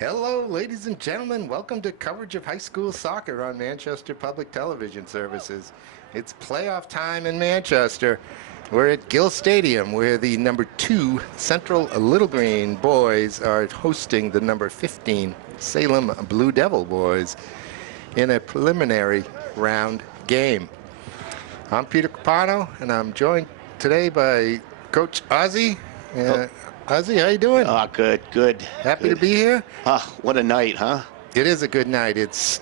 Hello, ladies and gentlemen. Welcome to coverage of high school soccer on Manchester Public Television Services. It's playoff time in Manchester. We're at Gill Stadium, where the number 2 Central Little Green boys are hosting the number 15 Salem Blue Devil boys in a preliminary round game. I'm Peter Capano, and I'm joined today by Coach Ozzy. Ozzy, how you doing? Good. Happy to be here? What a night, huh? It is a good night. It's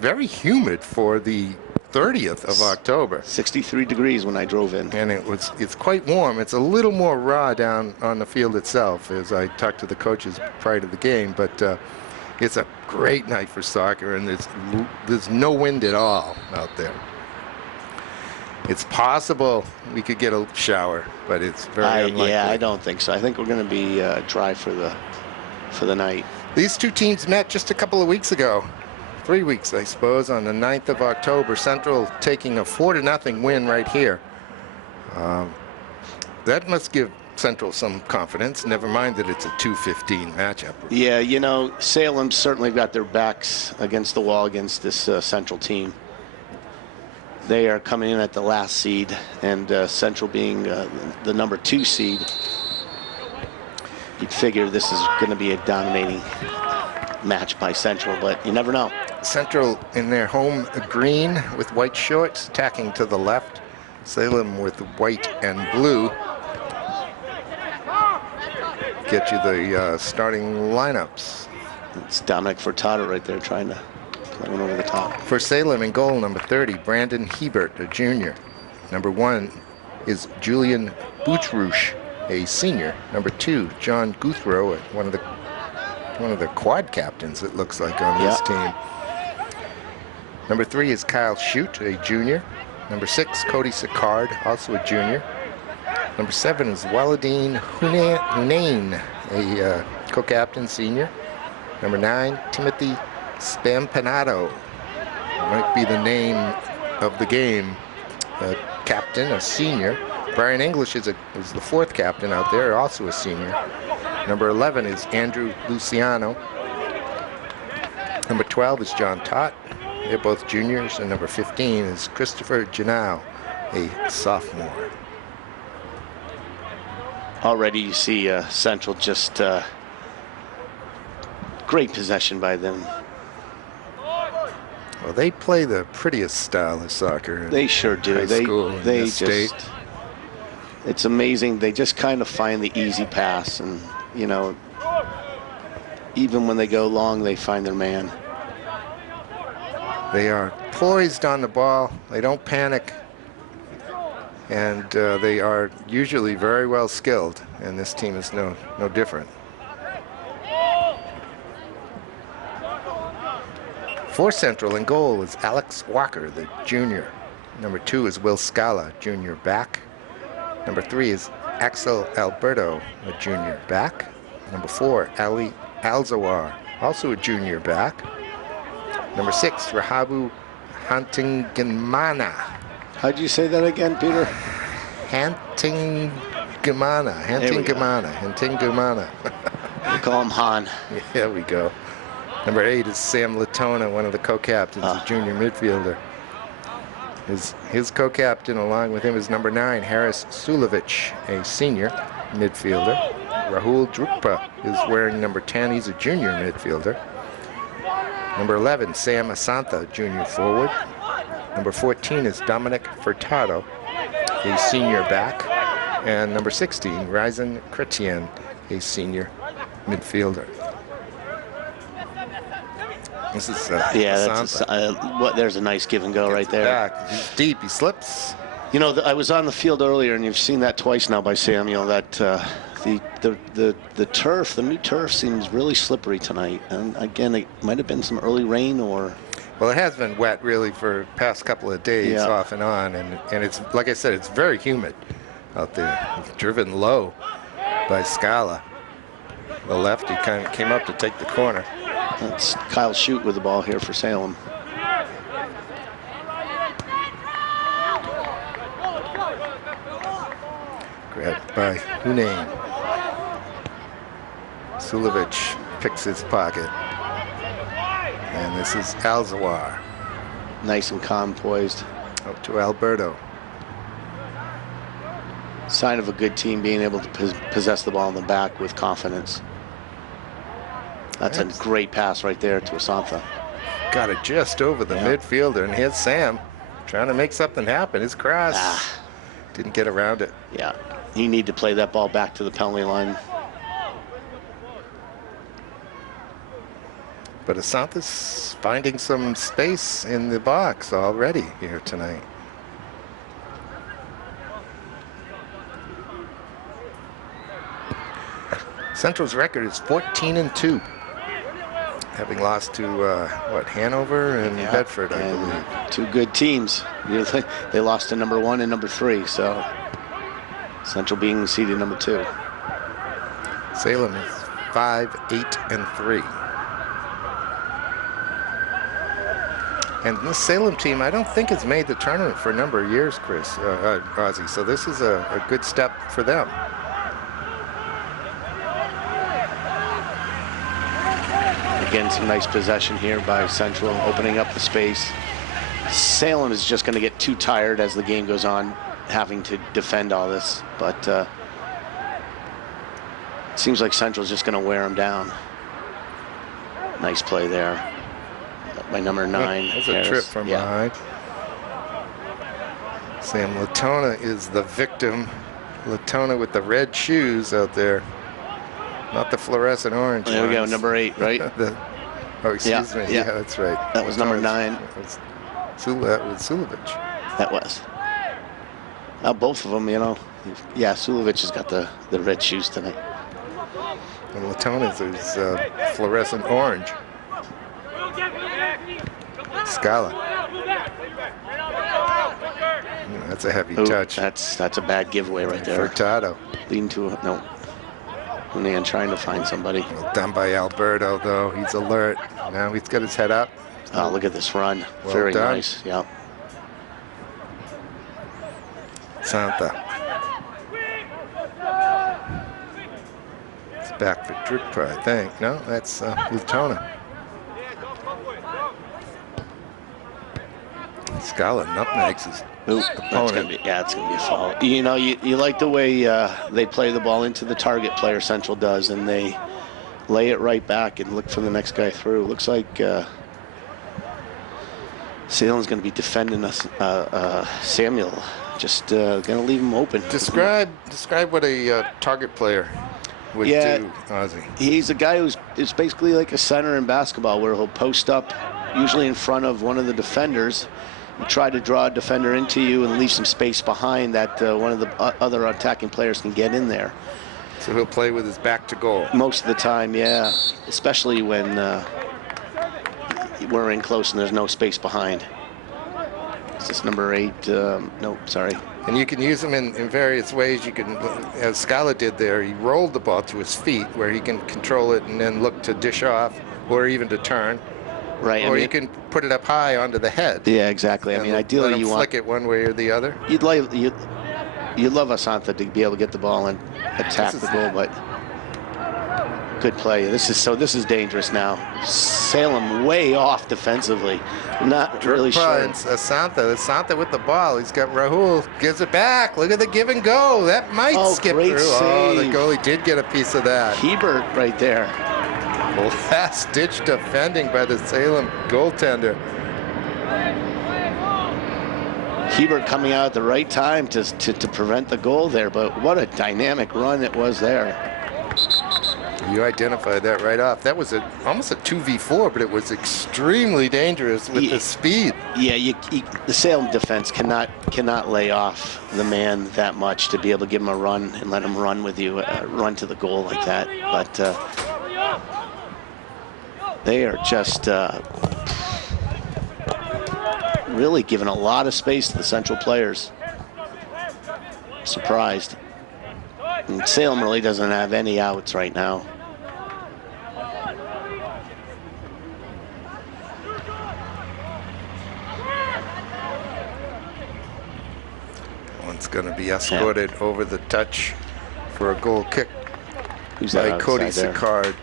very humid for the 30th of October. 63 degrees when I drove in. And it's quite warm. It's a little more raw down on the field itself, as I talked to the coaches prior to the game. But it's a great night for soccer, and there's no wind at all out there. It's possible we could get a shower, but it's very unlikely. Yeah, I don't think so. I think we're going to be dry for the night. These two teams met just a couple of weeks ago. 3 weeks, I suppose, on the 9th of October. Central taking a 4-0 win right here. That must give Central some confidence, never mind that it's a 2-15 matchup. Yeah, you know, Salem's certainly got their backs against the wall against this Central team. They are coming in at the last seed, and Central being the number 2 seed. You'd figure this is going to be a dominating match by Central, but you never know. Central in their home green with white shorts, attacking to the left. Salem with white and blue. Get you the starting lineups. It's Dominic Furtado right there trying to play one over the top. For Salem in goal, number 30, Brandon Hebert, a junior. Number 1 is Julian Bouchrouche, a senior. Number 2, John Guthrow, one of the quad captains, it looks like, on this team. Number 3 is Kyle Shute, a junior. Number 6, Cody Sicard, also a junior. Number 7 is Waladine Hunain, a co-captain senior. Number 9, Timothy Spampanato, might be the name of the game. Captain, a senior. Brian English is the 4th captain out there, also a senior. Number 11 is Andrew Luciano. Number 12 is John Tott. They're both juniors. And number 15 is Christopher Janau, a sophomore. Already you see Central just great possession by them. Well, they play the prettiest style of soccer. They sure do. They just, state. It's amazing. They just kind of find the easy pass, and you know, even when they go long, they find their man. They are poised on the ball. They don't panic. And they are usually very well skilled, and this team is no different. For Central in goal is Alex Walker, the junior. Number 2 is Will Scala, junior back. Number 3 is Axel Alberto, a junior back. Number 4, Ali Alzawar, also a junior back. Number 6, Rahabu Hantingamana. How'd you say that again, Peter? Hantingamana. We call him Han. There we go. Number 8 is Sam Latona, one of the co-captains, a junior midfielder. His co-captain along with him is number 9, Harris Sulovich, a senior midfielder. Rahul Drukpa is wearing number 10. He's a junior midfielder. Number 11, Sam Asantha, junior forward. Number 14 is Dominic Furtado, a senior back. And number 16, Ryzen Chrétien, a senior midfielder. This is there's a nice give and go right there. Back. He's deep. He slips. You know, I was on the field earlier, and you've seen that twice now by Samuel. That the turf, the new turf, seems really slippery tonight. And again, it might have been some early rain, or. Well, it has been wet really for the past couple of days, off and on, and it's like I said, it's very humid out there. It's driven low by Scala. The lefty kind of came up to take the corner. That's Kyle Shute with the ball here for Salem. Grabbed by Hunain. Sulovich picks his pocket. And this is Alzawar. Nice and calm, poised. Out to Alberto. Sign of a good team being able to possess the ball in the back with confidence. That's a great pass right there to Asantha. Got it just over the midfielder, and here's Sam trying to make something happen. His cross didn't get around it. Yeah, you need to play that ball back to the penalty line. But Asantha's finding some space in the box already here tonight. Central's record is 14-2, having lost to what, Hanover and Bedford, I believe. Two good teams. They lost to number 1 and number 3, so Central being seeded number 2. Salem is 5-8-3. And this Salem team, I don't think has made the tournament for a number of years, Chris, Ozzy. So this is a good step for them. Again, some nice possession here by Central, opening up the space. Salem is just going to get too tired as the game goes on, having to defend all this. But it seems like Central's just going to wear them down. Nice play there by number 9. That's a trip from behind. Sam Latona is the victim. Latona with the red shoes out there. Not the fluorescent orange. There we go, number 8, right? Oh, excuse me. Yeah, that's right. That was number 9. That was Sulovich. That was. Both of them, you know. Yeah, Sulovich has got the red shoes tonight. And Latona's is fluorescent orange. Scala. That's a heavy touch. That's a bad giveaway right there. Furtado. Leading to a, no. Hunan trying to find somebody. Well done by Alberto, though. He's alert. Now he's got his head up. Oh, look at this run. Well Very done. nice. Yeah. Santa. It's back for Drukpa, I think. No, that's Latona. Scala nutmegs his opponent. It's gonna be a foul. You know, you like the way they play the ball into the target, player Central does, and they lay it right back and look for the next guy through. Looks like Salem's going to be defending us. Samuel just going to leave him open. Describe what a target player would do, Ozzy. He's a guy who's basically like a center in basketball, where he'll post up, usually in front of one of the defenders. You try to draw a defender into you and leave some space behind that one of the other attacking players can get in there. So he'll play with his back to goal. Most of the time, yeah. Especially when we're in close and there's no space behind. Is this number 8? No, sorry. And you can use him in various ways. You can, as Scala did there, he rolled the ball to his feet where he can control it and then look to dish off or even to turn. Right. Or you can put it up high onto the head. Yeah, exactly. I mean, ideally you want flick it one way or the other. You'd love Asantha to be able to get the ball and attack the goal, but good play. This is dangerous now. Salem way off defensively. Not really sure. Asantha with the ball. He's got Rahul, gives it back. Look at the give and go. That might skip great through. Save. Oh, the goalie did get a piece of that. Hebert right there. Last-ditch defending by the Salem goaltender. Hebert coming out at the right time to prevent the goal there, but what a dynamic run it was there. You identified that right off. That was almost a 2v4, but it was extremely dangerous with the speed. Yeah, the Salem defense cannot lay off the man that much to be able to give him a run and let him run with you, run to the goal like that. But they are just really giving a lot of space to the Central players. Surprised. And Salem really doesn't have any outs right now. One's going to be escorted over the touch for a goal kick by Cody Sicard.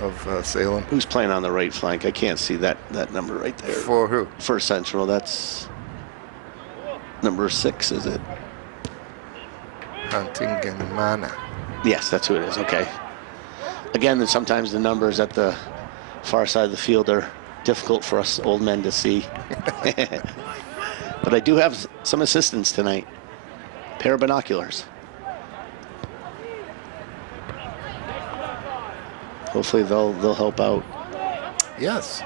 of Salem. Who's playing on the right flank? I can't see that number right there. For who? For Central, that's number 6, is it? Huntington-Mana. Yes, that's who it is. Okay. Again, then sometimes the numbers at the far side of the field are difficult for us old men to see. But I do have some assistants tonight. Pair of binoculars. Hopefully they'll help out. Yes.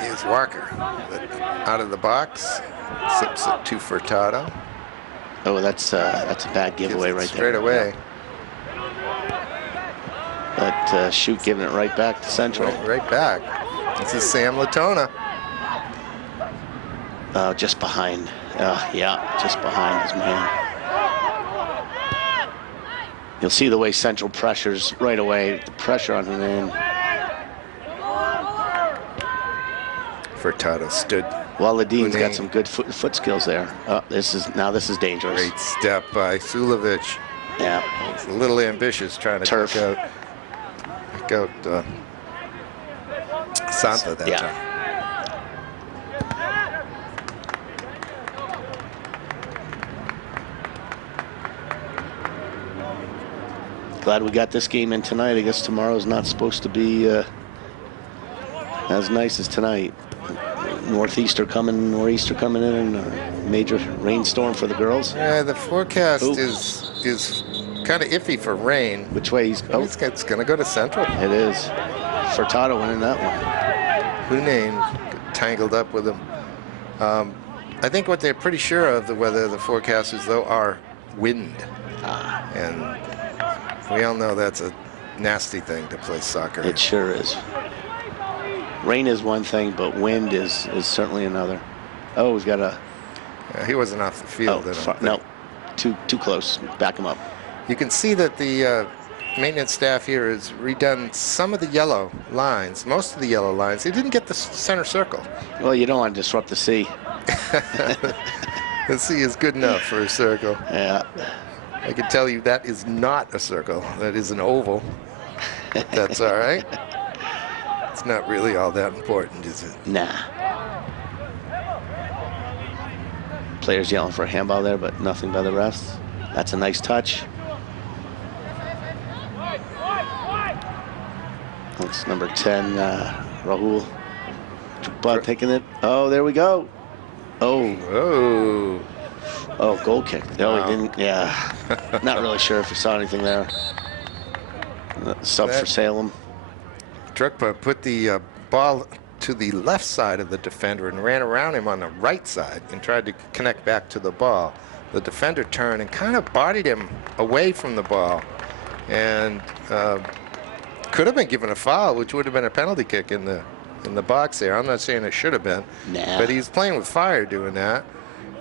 Here's Walker. Out of the box. Sips it to Furtado. Oh, that's a bad giveaway right there. Straight away. But Shoot giving it right back to Central. Right back. This is Sam Latona. Just behind. Yeah, just behind his man. You'll see the way Central pressures right away. The pressure on him in. Furtado stood. Waladine's got some good foot skills there. This is dangerous. Great step by Sulovich. Yeah. He's a little ambitious trying to Turf. pick out Santa that time. Glad we got this game in tonight. I guess tomorrow's not supposed to be as nice as tonight. Nor'easter coming in, and a major rainstorm for the girls. Yeah, the forecast is kind of iffy for rain. Which way he's? Oh, it's going to go to Central. It is. Furtado winning that one. Hunane tangled up with him. I think what they're pretty sure of the weather, the forecasters though, are wind, and we all know that's a nasty thing to play soccer. It sure is. Rain is one thing, but wind is certainly another. Oh, he's got a. He wasn't off the field. No, too close. Back him up. You can see that the maintenance staff here has redone some of the yellow lines, most of the yellow lines. They didn't get the center circle. Well, you don't want to disrupt the sea. The sea is good enough for a circle. Yeah. I can tell you that is not a circle. That is an oval. That's all right. It's not really all that important, is it? Nah. Players yelling for a handball there, but nothing by the refs. That's a nice touch. That's number 10, Rahul. But taking it. Oh, there we go. Oh, goal kick. No, he didn't. Yeah. Not really sure if he saw anything there. Sub for Salem. Drukpa put the ball to the left side of the defender and ran around him on the right side and tried to connect back to the ball. The defender turned and kind of bodied him away from the ball, and could have been given a foul, which would have been a penalty kick in the box there. I'm not saying it should have been, but he's playing with fire doing that,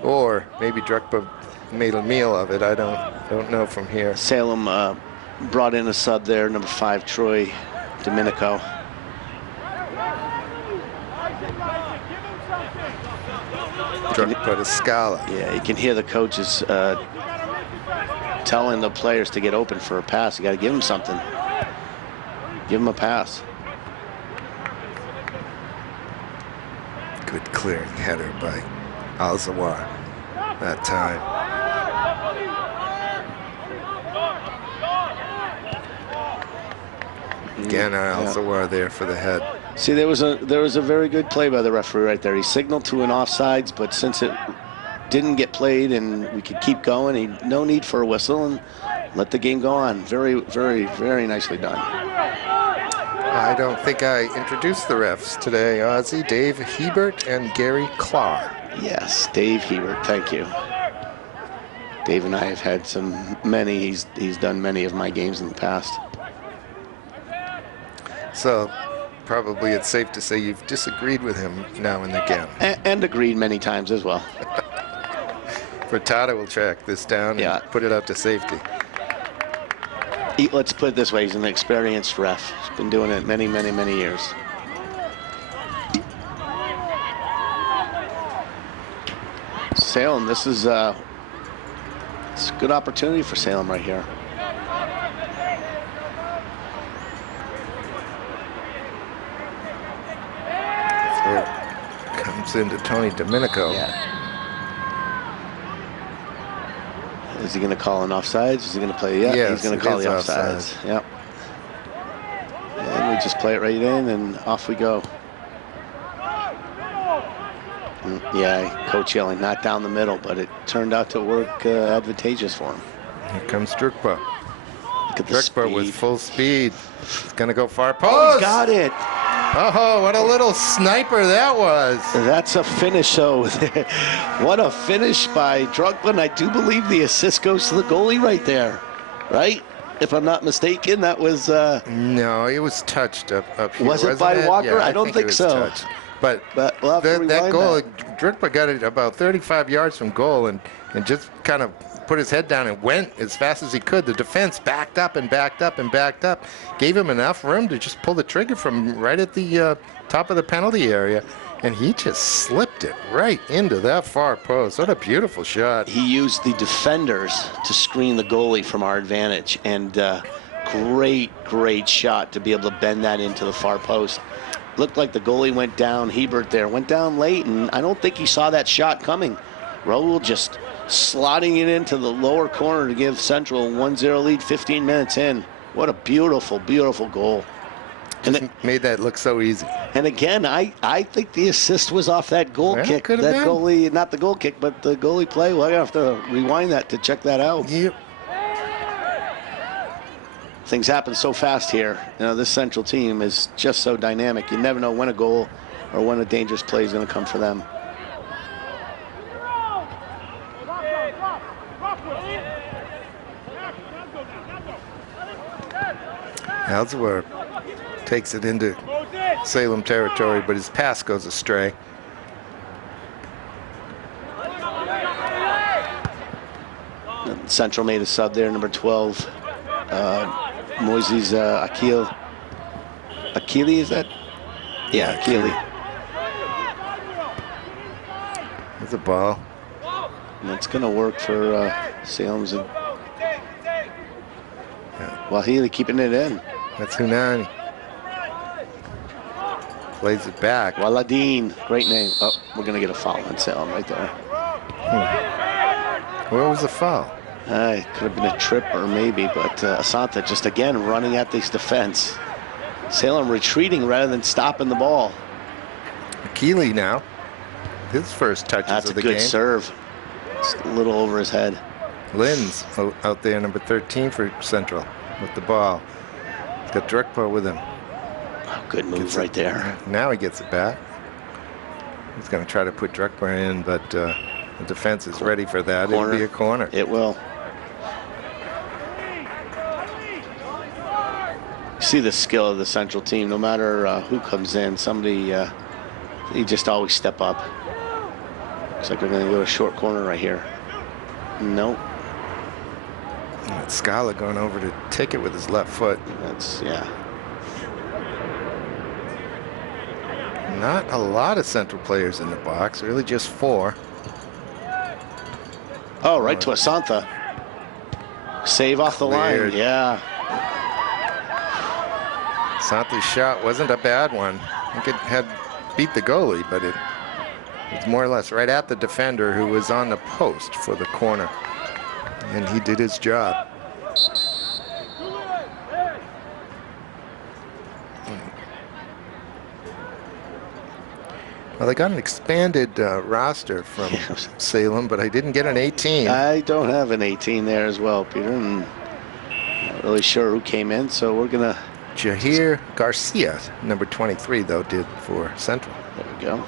or maybe Drukpa made a meal of it. I don't know from here. Salem brought in a sub there, number 5, Troy Domenico. Drukpa to Scala. Yeah, you can hear the coaches telling the players to get open for a pass. You got to give them something. Give them a pass. Good clearing header by Alzawar that time. Again, Alzawar there for the head. See, there was a very good play by the referee right there. He signaled to an offsides, but since it didn't get played and we could keep going, no need for a whistle, and let the game go on. Very, very, very nicely done. I don't think I introduced the refs today, Ozzy. Dave Hebert and Gary Clark. Yes, Dave Hebert, thank you. Dave and I have had he's done many of my games in the past. So probably it's safe to say you've disagreed with him now and again. And agreed many times as well. Furtado will track this down and put it out to safety. Let's put it this way, he's an experienced ref. He's been doing it many, many, many years. Salem, this is it's a good opportunity for Salem right here. Bumps into Tony Domenico. Yeah. Is he going to call an offsides? Is he going to play? Yeah, yes, he's going to call the offsides. Offside. Yep. And we just play it right in, and off we go. Yeah, coach yelling, not down the middle, but it turned out to work advantageous for him. Here comes Drukpa. Look at the Drukpa speed. with full speed. He's going to go far post. Oh, he's got it. Oh, what a little sniper that was. That's a finish, though. What a finish by Drukpa. And I do believe the assist goes to the goalie right there, right? If I'm not mistaken, that was... No, it was touched up here. Was it by Walker? Yeah, I don't think it was so. Touched. But we'll have to that goal, that. Drukpa got it about 35 yards from goal and just kind of put his head down and went as fast as he could. The defense backed up and backed up and backed up. Gave him enough room to just pull the trigger from right at the top of the penalty area. And he just slipped it right into that far post. What a beautiful shot. He used the defenders to screen the goalie from our advantage. And great shot to be able to bend that into the far post. Looked like the goalie went down. Hebert there went down late, and I don't think he saw that shot coming. Raul just slotting it into the lower corner to give Central a 1-0 lead 15 minutes in. What a beautiful goal. Just made that look so easy. And again, I think the assist was off that goal kick. That been. Goalie, not the goal kick, but the goalie play. Well, I have to rewind that to check that out. Yep. Things happen so fast here. You know, this Central team is just so dynamic. You never know when a goal or when a dangerous play is going to come for them. Ellsworth takes it into Salem territory, but his pass goes astray. Central made a sub there, number 12. Moises Akili, is that? Yeah, Akili. There's a ball. And that's going to work for Salem's. Wahili keeping it in. That's Hunani. Plays it back. Waladin, great name. Oh, we're going to get a foul on Salem right there. Where was the foul? It could have been a trip or maybe, but Asante just again running at this defense. Salem retreating rather than stopping the ball. Keeley now. His first touches That's of the game. That's a good game. serve. It's a little over his head. Lynn's out there, number 13 for Central with the ball. He's got Drukpa with him. Oh, good move right there. Now he gets it back. He's going to try to put Drukpa in, but the defense is ready for that. It'll be a corner. It will. See the skill of the Central team. No matter who comes in, somebody, they just always step up. Looks like we're going to go to a short corner right here. Nope. Scala going over to take it with his left foot. That's, yeah. Not a lot of Central players in the box, really just 4. Oh, right to Asantha. Save off the line, yeah. Asanthe's shot wasn't a bad one. I think it had beat the goalie, but it was more or less right at the defender who was on the post for the corner. And he did his job. Well, they got an expanded roster from Salem, but I didn't get an 18. I don't have an 18 there as well, Peter. And not really sure who came in, so we're going to... Jahir Garcia, number 23, though, did for Central. There we go.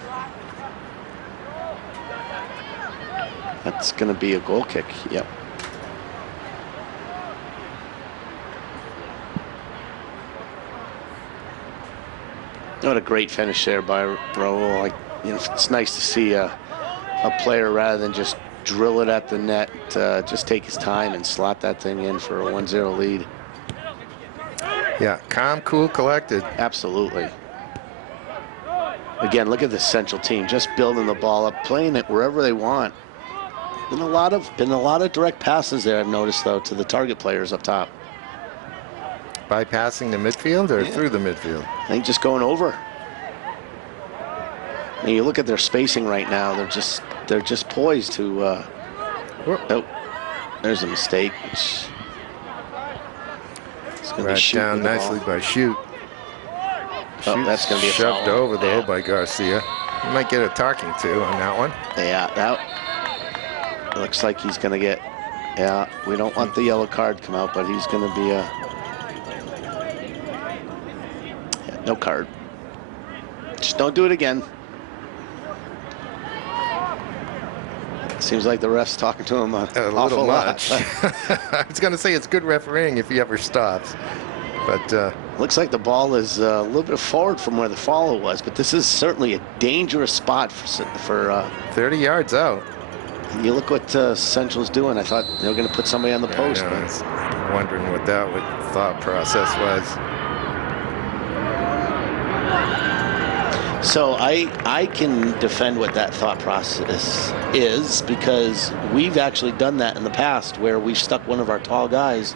That's going to be a goal kick, yep. What a great finish there by Raul. Like, you know, it's nice to see a player rather than just drill it at the net, just take his time and slot that thing in for a 1-0 lead. Yeah, calm, cool, collected. Absolutely. Again, look at the Central team, just building the ball up, playing it wherever they want. Been a lot of direct passes there, I've noticed, though, to the target players up top. Bypassing the midfield or through the midfield? I think just going over. And you look at their spacing right now; they're just poised to. Oh, there's a mistake. Which is going to be Right shooting down the nicely ball. by Shoot. Oh, that's going to be a shoved foul. over though by Garcia. He might get a talking to on that one. Yeah, that looks like he's going to get. Yeah, we don't want the yellow card come out, but he's going to be a. Yeah, no card. Just don't do it again. Seems like the ref's talking to him a little lot. much. I was going to say it's good refereeing if he ever stops, but Looks like the ball is a little bit forward from where the follow was, but this is certainly a dangerous spot for 30 yards out. you look what Central's doing. I thought they were going to put somebody on the post. I was wondering what that thought process was. So I can defend what that thought process is, because we've actually done that in the past where we've stuck one of our tall guys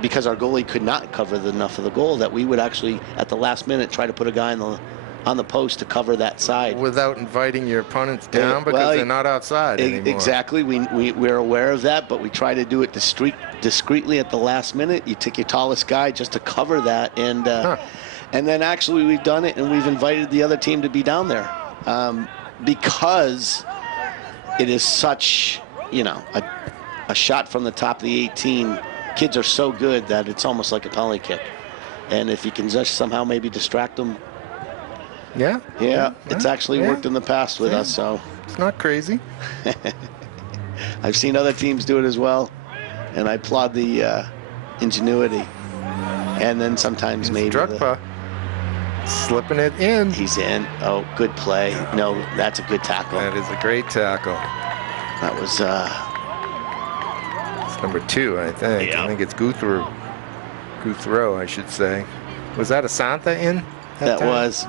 because our goalie could not cover enough of the goal, that we would actually at the last minute try to put a guy on the post to cover that side. Without inviting your opponents down because they're not outside anymore. Exactly. We're aware of that, but we try to do it discreetly at the last minute. You take your tallest guy just to cover that, and then actually we've done it, and we've invited the other team to be down there because it is such, a shot from the top of the 18. Kids are so good that it's almost like a penalty kick. And if you can just somehow maybe distract them. Yeah, it's actually worked in the past with us, so. It's not crazy. I've seen other teams do it as well, and I applaud the ingenuity. And then sometimes maybe slipping it in. He's in. Oh, good play. No, that's a good tackle. That is a great tackle. That was it's number 2, I think. Yeah. I think it's Guthrow, I should say. Was that Asantha in? That time? was.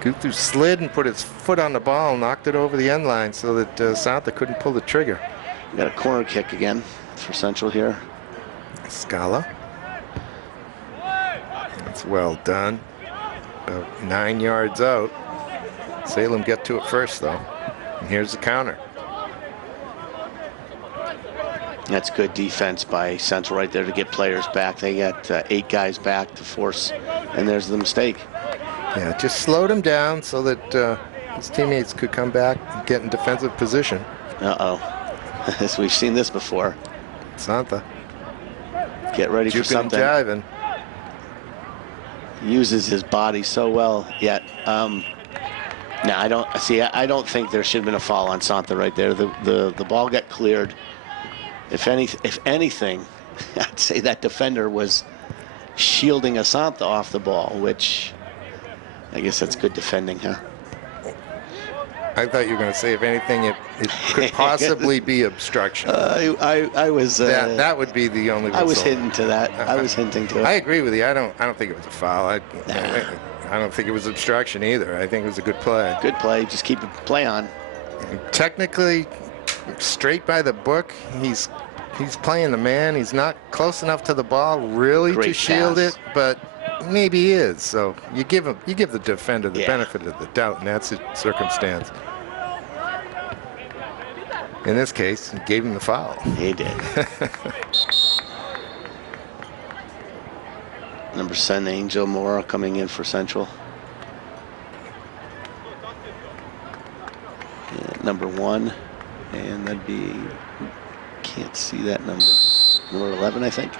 Guthrow slid and put his foot on the ball, knocked it over the end line so that Asantha couldn't pull the trigger. We got a corner kick again for Central here. Scala. That's well done. About 9 yards out. Salem get to it first, though. And here's the counter. That's good defense by Central right there to get players back. They got 8 guys back to force, and there's the mistake. Yeah, just slowed him down so that his teammates could come back and get in defensive position. Uh-oh. We've seen this before. Santha. Get ready for something. Jiving. Uses his body so well, yet. No, I don't think there should have been a foul on Santha right there. The ball got cleared. If anything, I'd say that defender was shielding Asantha off the ball, which I guess that's good defending, huh? I thought you were going to say, if anything, it could possibly be obstruction. I was. That would be the only result. I was hinting to that. I was hinting to it. I agree with you. I don't think it was a foul. I don't think it was obstruction either. I think it was a good play. Good play. Just keep it play on. Technically, straight by the book, he's playing the man. He's not close enough to the ball really to shield it, but maybe he is. So you give the defender the benefit of the doubt in that circumstance. In this case, he gave him the foul. He did. Number 7, Angel Mora coming in for Central. And number 1, and that'd be, can't see that number. Number 11, I think.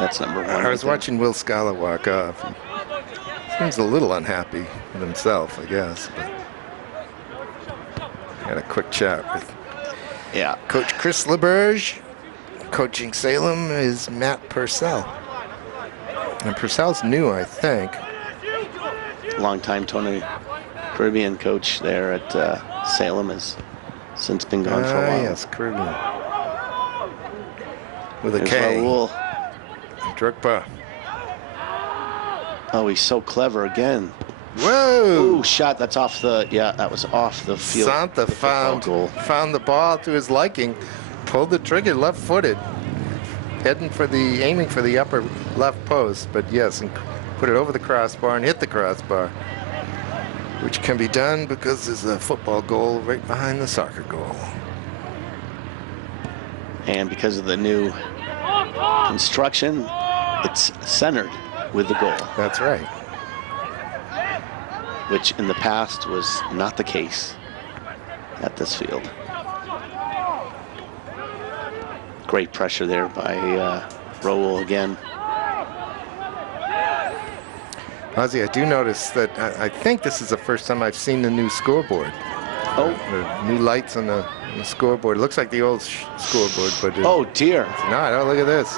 That's number 1. I was watching Will Scala walk off. He seems a little unhappy with himself, I guess. But had a quick chat with Coach Chris LeBerge. Coaching Salem is Matt Purcell. And Purcell's new, I think. Longtime Tony Caribbean coach there at Salem has since been gone for a while. Yes, Caribbean. With a There's K. Raul. Drukpa. Oh, he's so clever again. Whoa! Ooh, shot. That's off the. Yeah, that was off the field. Santha found the ball to his liking, pulled the trigger, left-footed, aiming for the upper left post. But yes, put it over the crossbar and hit the crossbar, which can be done because there's a football goal right behind the soccer goal. And because of the new construction, it's centered with the goal. That's right. Which in the past was not the case at this field. Great pressure there by Rowell again. Ozzy, I do notice that I think this is the first time I've seen the new scoreboard. Oh. The new lights on the scoreboard. It looks like the old scoreboard, but Oh dear. it's not. Oh, look at this.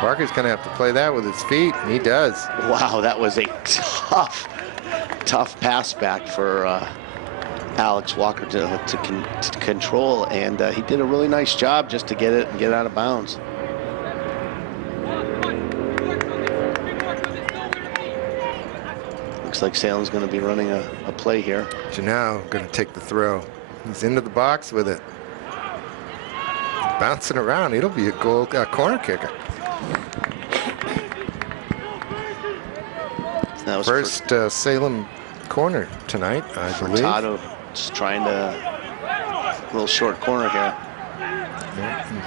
Parker's going to have to play that with his feet. He does. Wow, that was a tough pass back for Alex Walker to control, and he did a really nice job just to get it and get out of bounds. Looks like Salem's going to be running a play here. Janelle going to take the throw. He's into the box with it. Bouncing around. It'll be a goal, corner kicker. That was First Salem corner tonight, I believe. Furtado just trying to, a little short corner here.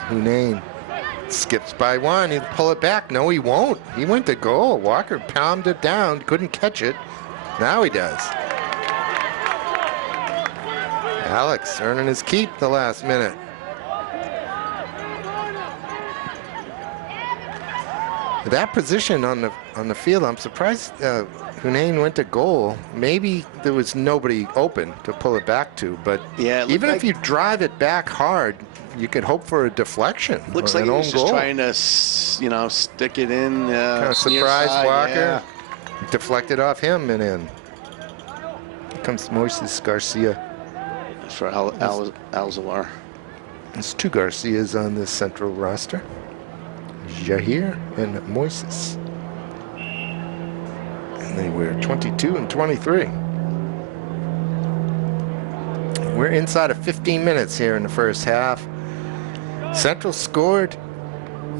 Hunane skips by one. He'll pull it back. No, he won't. He went to goal. Walker palmed it down. Couldn't catch it. Now he does. Alex earning his keep the last minute. That position on the field, I'm surprised Hunane went to goal. Maybe there was nobody open to pull it back to, but yeah, even like, if you drive it back hard, you could hope for a deflection. Looks like he was just trying to, stick it in. Kind of surprise Walker. Yeah. Deflected off him and in. Here comes Moises Garcia. For Alzawar. There's two Garcias on this central roster. Jahir and Moises. And they wear 22 and 23. We're inside of 15 minutes here in the first half. Central scored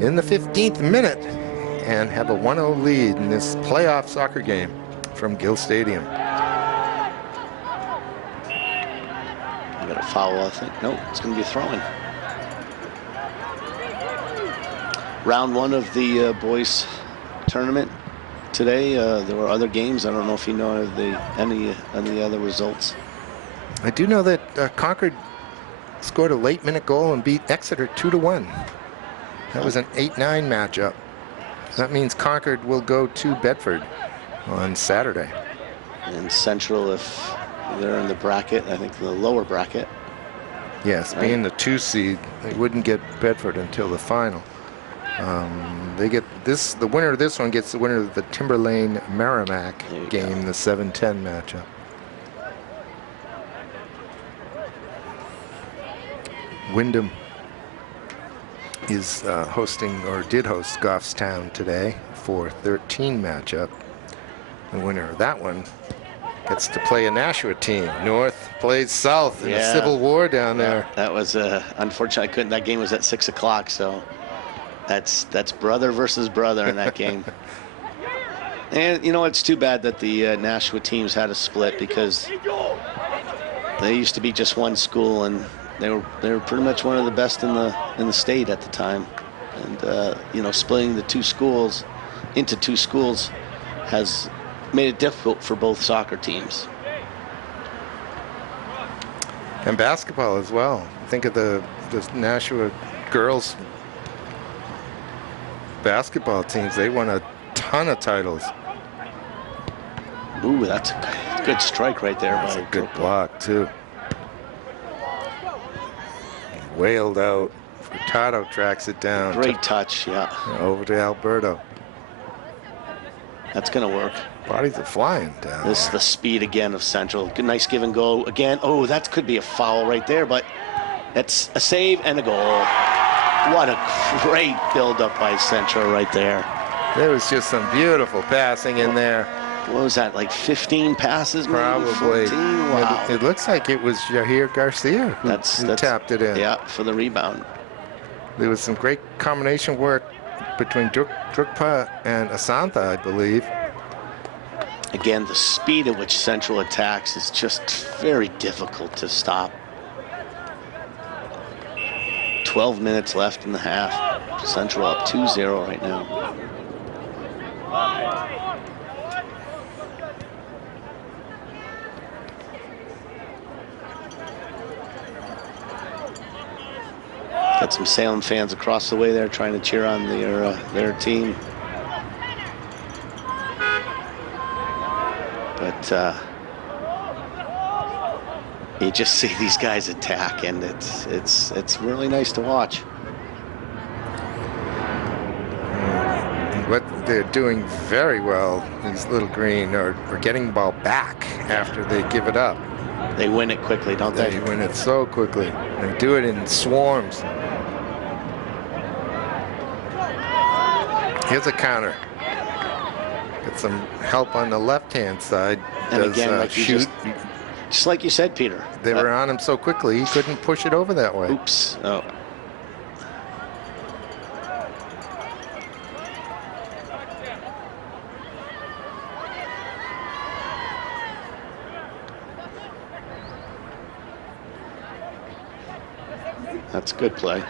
in the 15th minute and have a 1-0 lead in this playoff soccer game from Gill Stadium. You got a foul, I think. No, it's going to be throwing. Round one of the boys tournament today. There were other games. I don't know if you know of any other results. I do know that Concord scored a late minute goal and beat Exeter 2-1. That was an 8-9 matchup. That means Concord will go to Bedford on Saturday. And Central, if they're in the bracket, I think the lower bracket. Yes, right. Being the 2 seed, they wouldn't get Bedford until the final. They get this. The winner of this one gets the winner of the Timberlane Merrimack game, the 7-10 matchup. Wyndham is hosting, or did host, Goffstown today for 13 matchup. The winner of that one gets to play a Nashua team. North plays South in a civil war down there. That was unfortunately I couldn't. That game was at 6 o'clock, so that's brother versus brother in that game. And you know, it's too bad that the Nashua teams had a split, because they used to be just one school, and they were pretty much one of the best in the state at the time. And you know, splitting the two schools into two schools has made it difficult for both soccer teams. And basketball as well. Think of the Nashua girls basketball teams. They won a ton of titles. Ooh, that's a good strike right there. That's a good block too. Wailed out. Furtado tracks it down. Great touch, yeah. Over to Alberto. That's going to work. Bodies are flying down. This is the speed again of Central. Good, nice give and go again. Oh, that could be a foul right there, but it's a save and a goal. What a great build-up by Central right there. There was just some beautiful passing in there. What was that, like 15 passes? Probably. 14? Wow. It looks like it was Jahir Garcia who tapped it in. Yeah, for the rebound. There was some great combination work between Drukpa and Asantha, I believe. Again, the speed at which Central attacks is just very difficult to stop. 12 minutes left in the half. Central up 2-0 right now. Got some Salem fans across the way there trying to cheer on their team. But you just see these guys attack, and it's really nice to watch. What they're doing very well, these Little Green, are getting the ball back after they give it up. They win it quickly, don't they? They win it so quickly. They do it in swarms. Here's a counter. Get some help on the left-hand side. And Does, again, like shoot. Just like you said, Peter. They were on him so quickly, he couldn't push it over that way. Oops. Oh. That's a good play.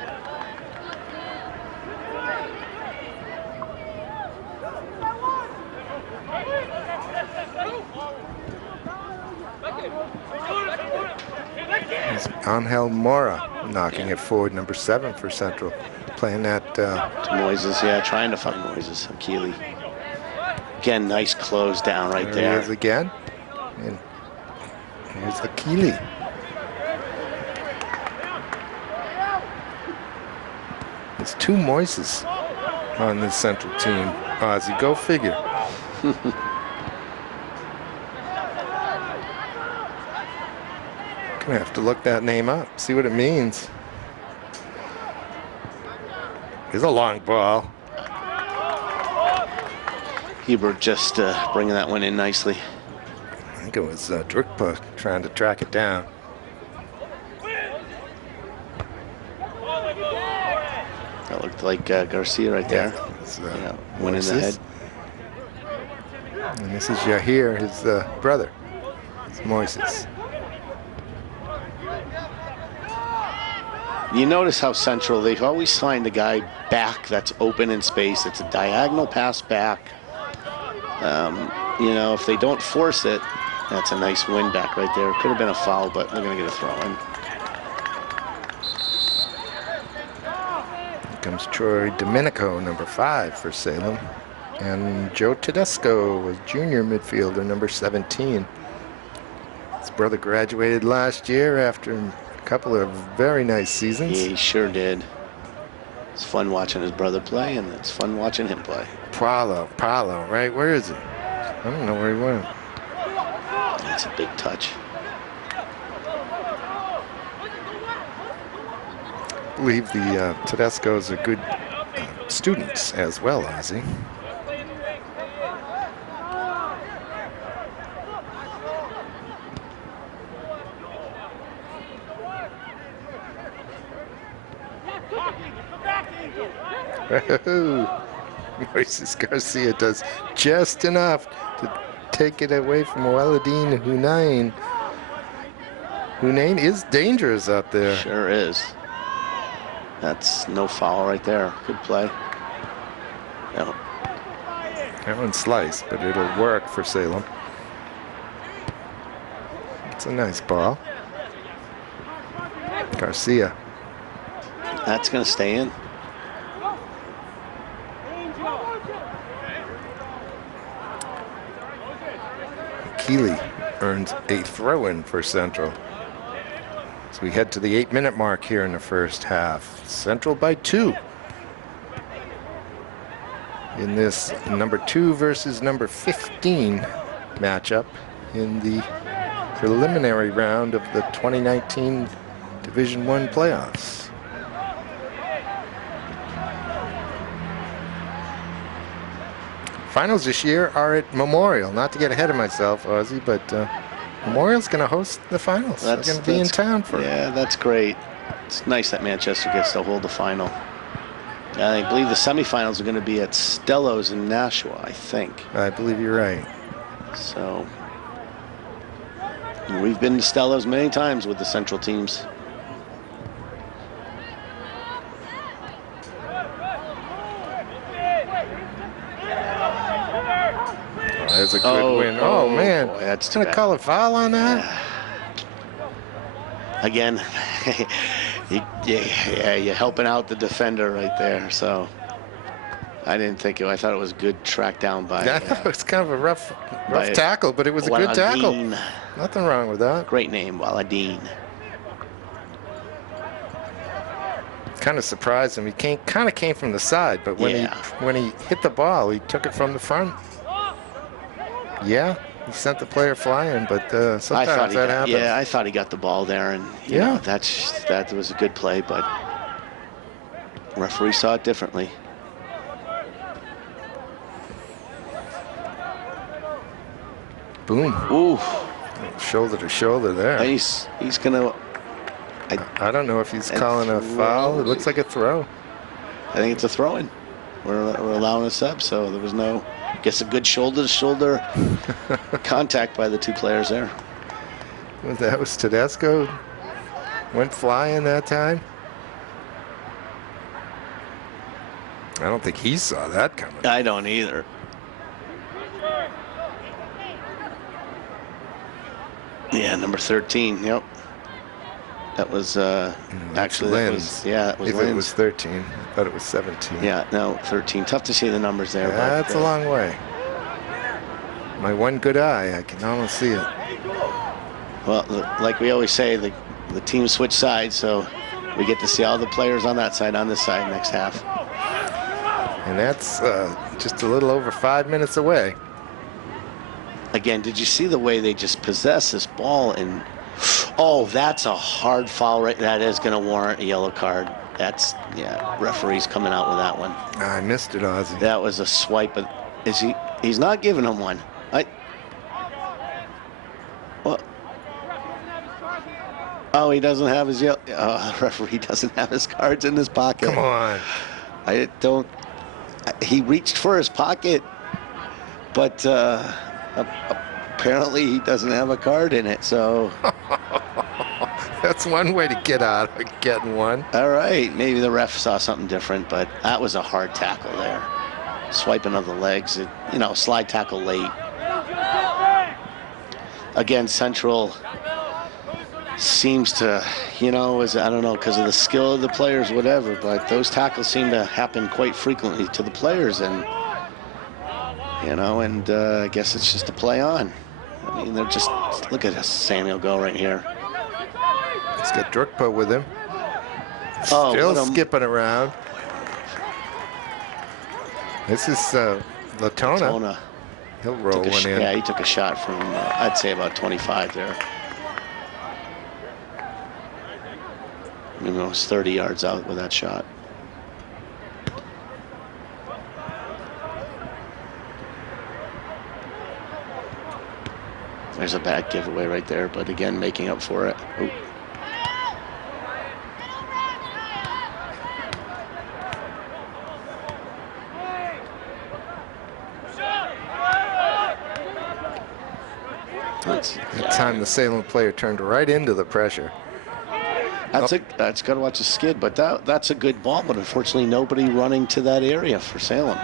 It's Angel Mora knocking it forward, number 7 for Central. Playing that. To Moises, yeah, trying to find Moises. Keeley. Again, nice close down right there. He is again. And here's Akili. There's 2 Moises on this Central team. Ozzy, go figure. Gonna have to look that name up, see what it means. Here's a long ball. Hebert just bringing that one in nicely. I think it was Drukpa trying to track it down. That looked like Garcia right there. Yeah, one in the head. And this is Yahir, his brother. It's Moises. You notice how Central, they've always find a guy back that's open in space. It's a diagonal pass back. You know, if they don't force it, that's a nice win back right there. Could have been a foul, but they're going to get a throw in. Here comes Troy Domenico, number 5 for Salem. And Joe Tedesco, a junior midfielder, number 17. His brother graduated last year after a couple of very nice seasons. He sure did. It's fun watching his brother play, and it's fun watching him play. Paulo, right? Where is he? I don't know where he went. That's a big touch. I believe the Tedescos are good students as well, Ozzy. Moises Garcia does just enough to take it away from Waladin Hunain. Hunain is dangerous out there. Sure is. That's no foul right there. Good play. No. That one's sliced, but it'll work for Salem. It's a nice ball. Garcia. That's going to stay in. Keeley earns a throw-in for Central. So we head to the 8-minute mark here in the first half. Central by 2. In this number 2 versus number 15 matchup in the preliminary round of the 2019 Division I playoffs. Finals this year are at Memorial. Not to get ahead of myself, Ozzy, but Memorial's going to host the finals. They're going to be in town for it. Yeah, that's great. It's nice that Manchester gets to hold the final. I believe the semifinals are going to be at Stello's in Nashua, I think. I believe you're right. So we've been to Stellos many times with the Central teams. There's a good win. Oh, man. Boy, that's going to call a foul on that? Yeah. Again, you're helping out the defender right there. So I didn't think it. I thought it was good track down by. Yeah, I thought it was kind of a rough tackle, but it was a good tackle. Nothing wrong with that. Great name, Waladeen. Kind of surprised him. He kind of came from the side, but when he hit the ball, he took it from the front. Yeah, he sent the player flying, but sometimes that happens. Yeah, I thought he got the ball there, and you know, that was a good play, but referee saw it differently. Boom. Ooh. Shoulder to shoulder there. He's gonna. I don't know if he's calling a foul. It looks like a throw. I think it's a throw-in. We're allowing a sub, so there was no. I guess a good shoulder-to-shoulder contact by the two players there. That was Tedesco. Went flying that time. I don't think he saw that coming. I don't either. Yeah, number 13. Yep. That was actually Lynn's. That was if Lynn's. It was 13. I thought it was 17. Yeah, no, 13. Tough to see the numbers there. Yeah, but that's a long way. My one good eye, I can almost see it. Well, like we always say, the teams switch sides, so we get to see all the players on that side, on this side next half. And that's just a little over 5 minutes away. Again, did you see the way they just possess this ball? And oh, that's a hard foul. Right, that is going to warrant a yellow card. That's referee's coming out with that one. I missed it, Ozzy. That was a swipe, but is he? He's not giving him one. Well, oh, he doesn't have his yellow. Referee doesn't have his cards in his pocket. Come on. I don't. He reached for his pocket, but apparently he doesn't have a card in it. So that's one way to get out of getting one. All right, maybe the ref saw something different, but that was a hard tackle there. Swiping of the legs, slide tackle late. Again, Central seems to, I don't know, because of the skill of the players, whatever, but those tackles seem to happen quite frequently to the players, and I guess it's just a play on. I mean, they're just, look at this Samuel go right here. He's got Drukpa with him. Still skipping around. This is Latona. He'll roll one in. Yeah, he took a shot from, I'd say about 25 there. It was 30 yards out with that shot. There's a bad giveaway right there, but again, making up for it. Ooh. That time the Salem player turned right into the pressure. That's got to watch the skid, but that's a good ball, but unfortunately nobody running to that area for Salem.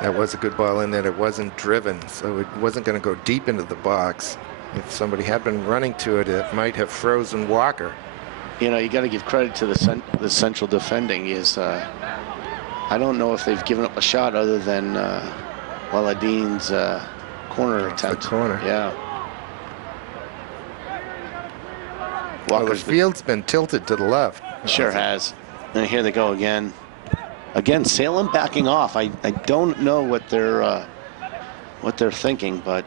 That was a good ball in that it wasn't driven, so it wasn't going to go deep into the box. If somebody had been running to it, it might have frozen Walker. You got to give credit to the Central defending. I don't know if they've given up a shot other than Waladeen's corner attempt. The corner. Yeah. Well, the field's been tilted to the left. Sure has. And here they go again. Again, Salem backing off. I don't know what they're thinking, but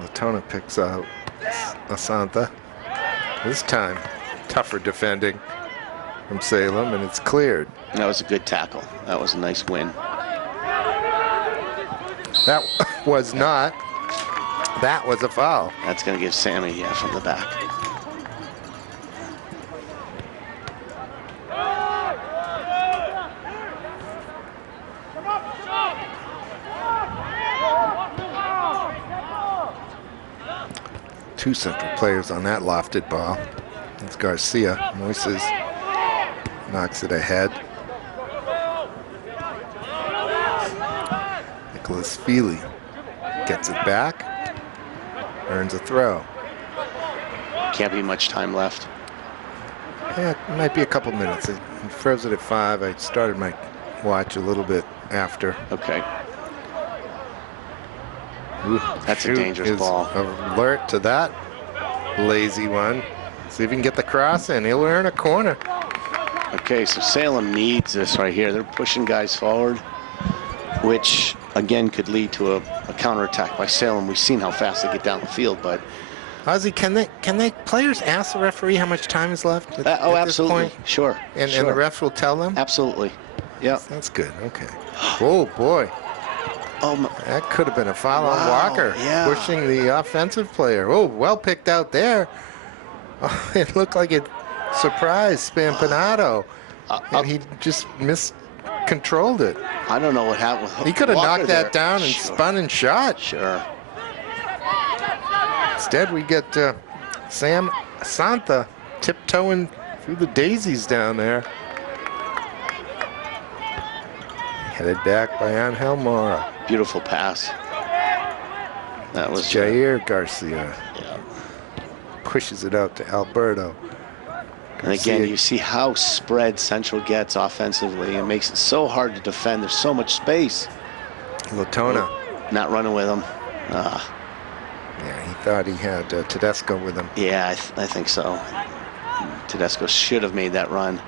Latona picks out Asantha. This time, tougher defending from Salem, and it's cleared. That was a good tackle. That was a nice win. That was not. That was a foul. That's going to give Sammy from the back. 2 Central players on that lofted ball. It's Garcia. Moises knocks it ahead. Nicholas Feely gets it back. Earns a throw. Can't be much time left. Yeah, it might be a couple minutes. It froze it at 5. I started my watch a little bit after. Okay. Ooh, That's a dangerous ball. Alert to that lazy one. See if he can get the cross in. He'll earn a corner. Okay, so Salem needs this right here. They're pushing guys forward, which again could lead to a counterattack by Salem. We've seen how fast they get down the field, but Ozzy, can they players ask the referee how much time is left at absolutely. this point? Sure. And sure. the refs will tell them? Absolutely. Yeah. That's good. Okay. Oh, boy. That could have been a foul on Walker, pushing the offensive player. Oh, well picked out there. Oh, it looked like it surprised Spampanato, and he just miscontrolled it. I don't know what happened. He could have Walker knocked that there. down and spun and shot. Sure. Instead, we get Sam Santa tiptoeing through the daisies down there. Headed back by Angel Mora. Beautiful pass. That was Jair Garcia. Yeah. Pushes it out to Alberto. And again, you see how spread Central gets offensively. It makes it so hard to defend. There's so much space. Latona. Not running with him. Yeah, he thought he had Tedesco with him. Yeah, I think so. Tedesco should have made that run.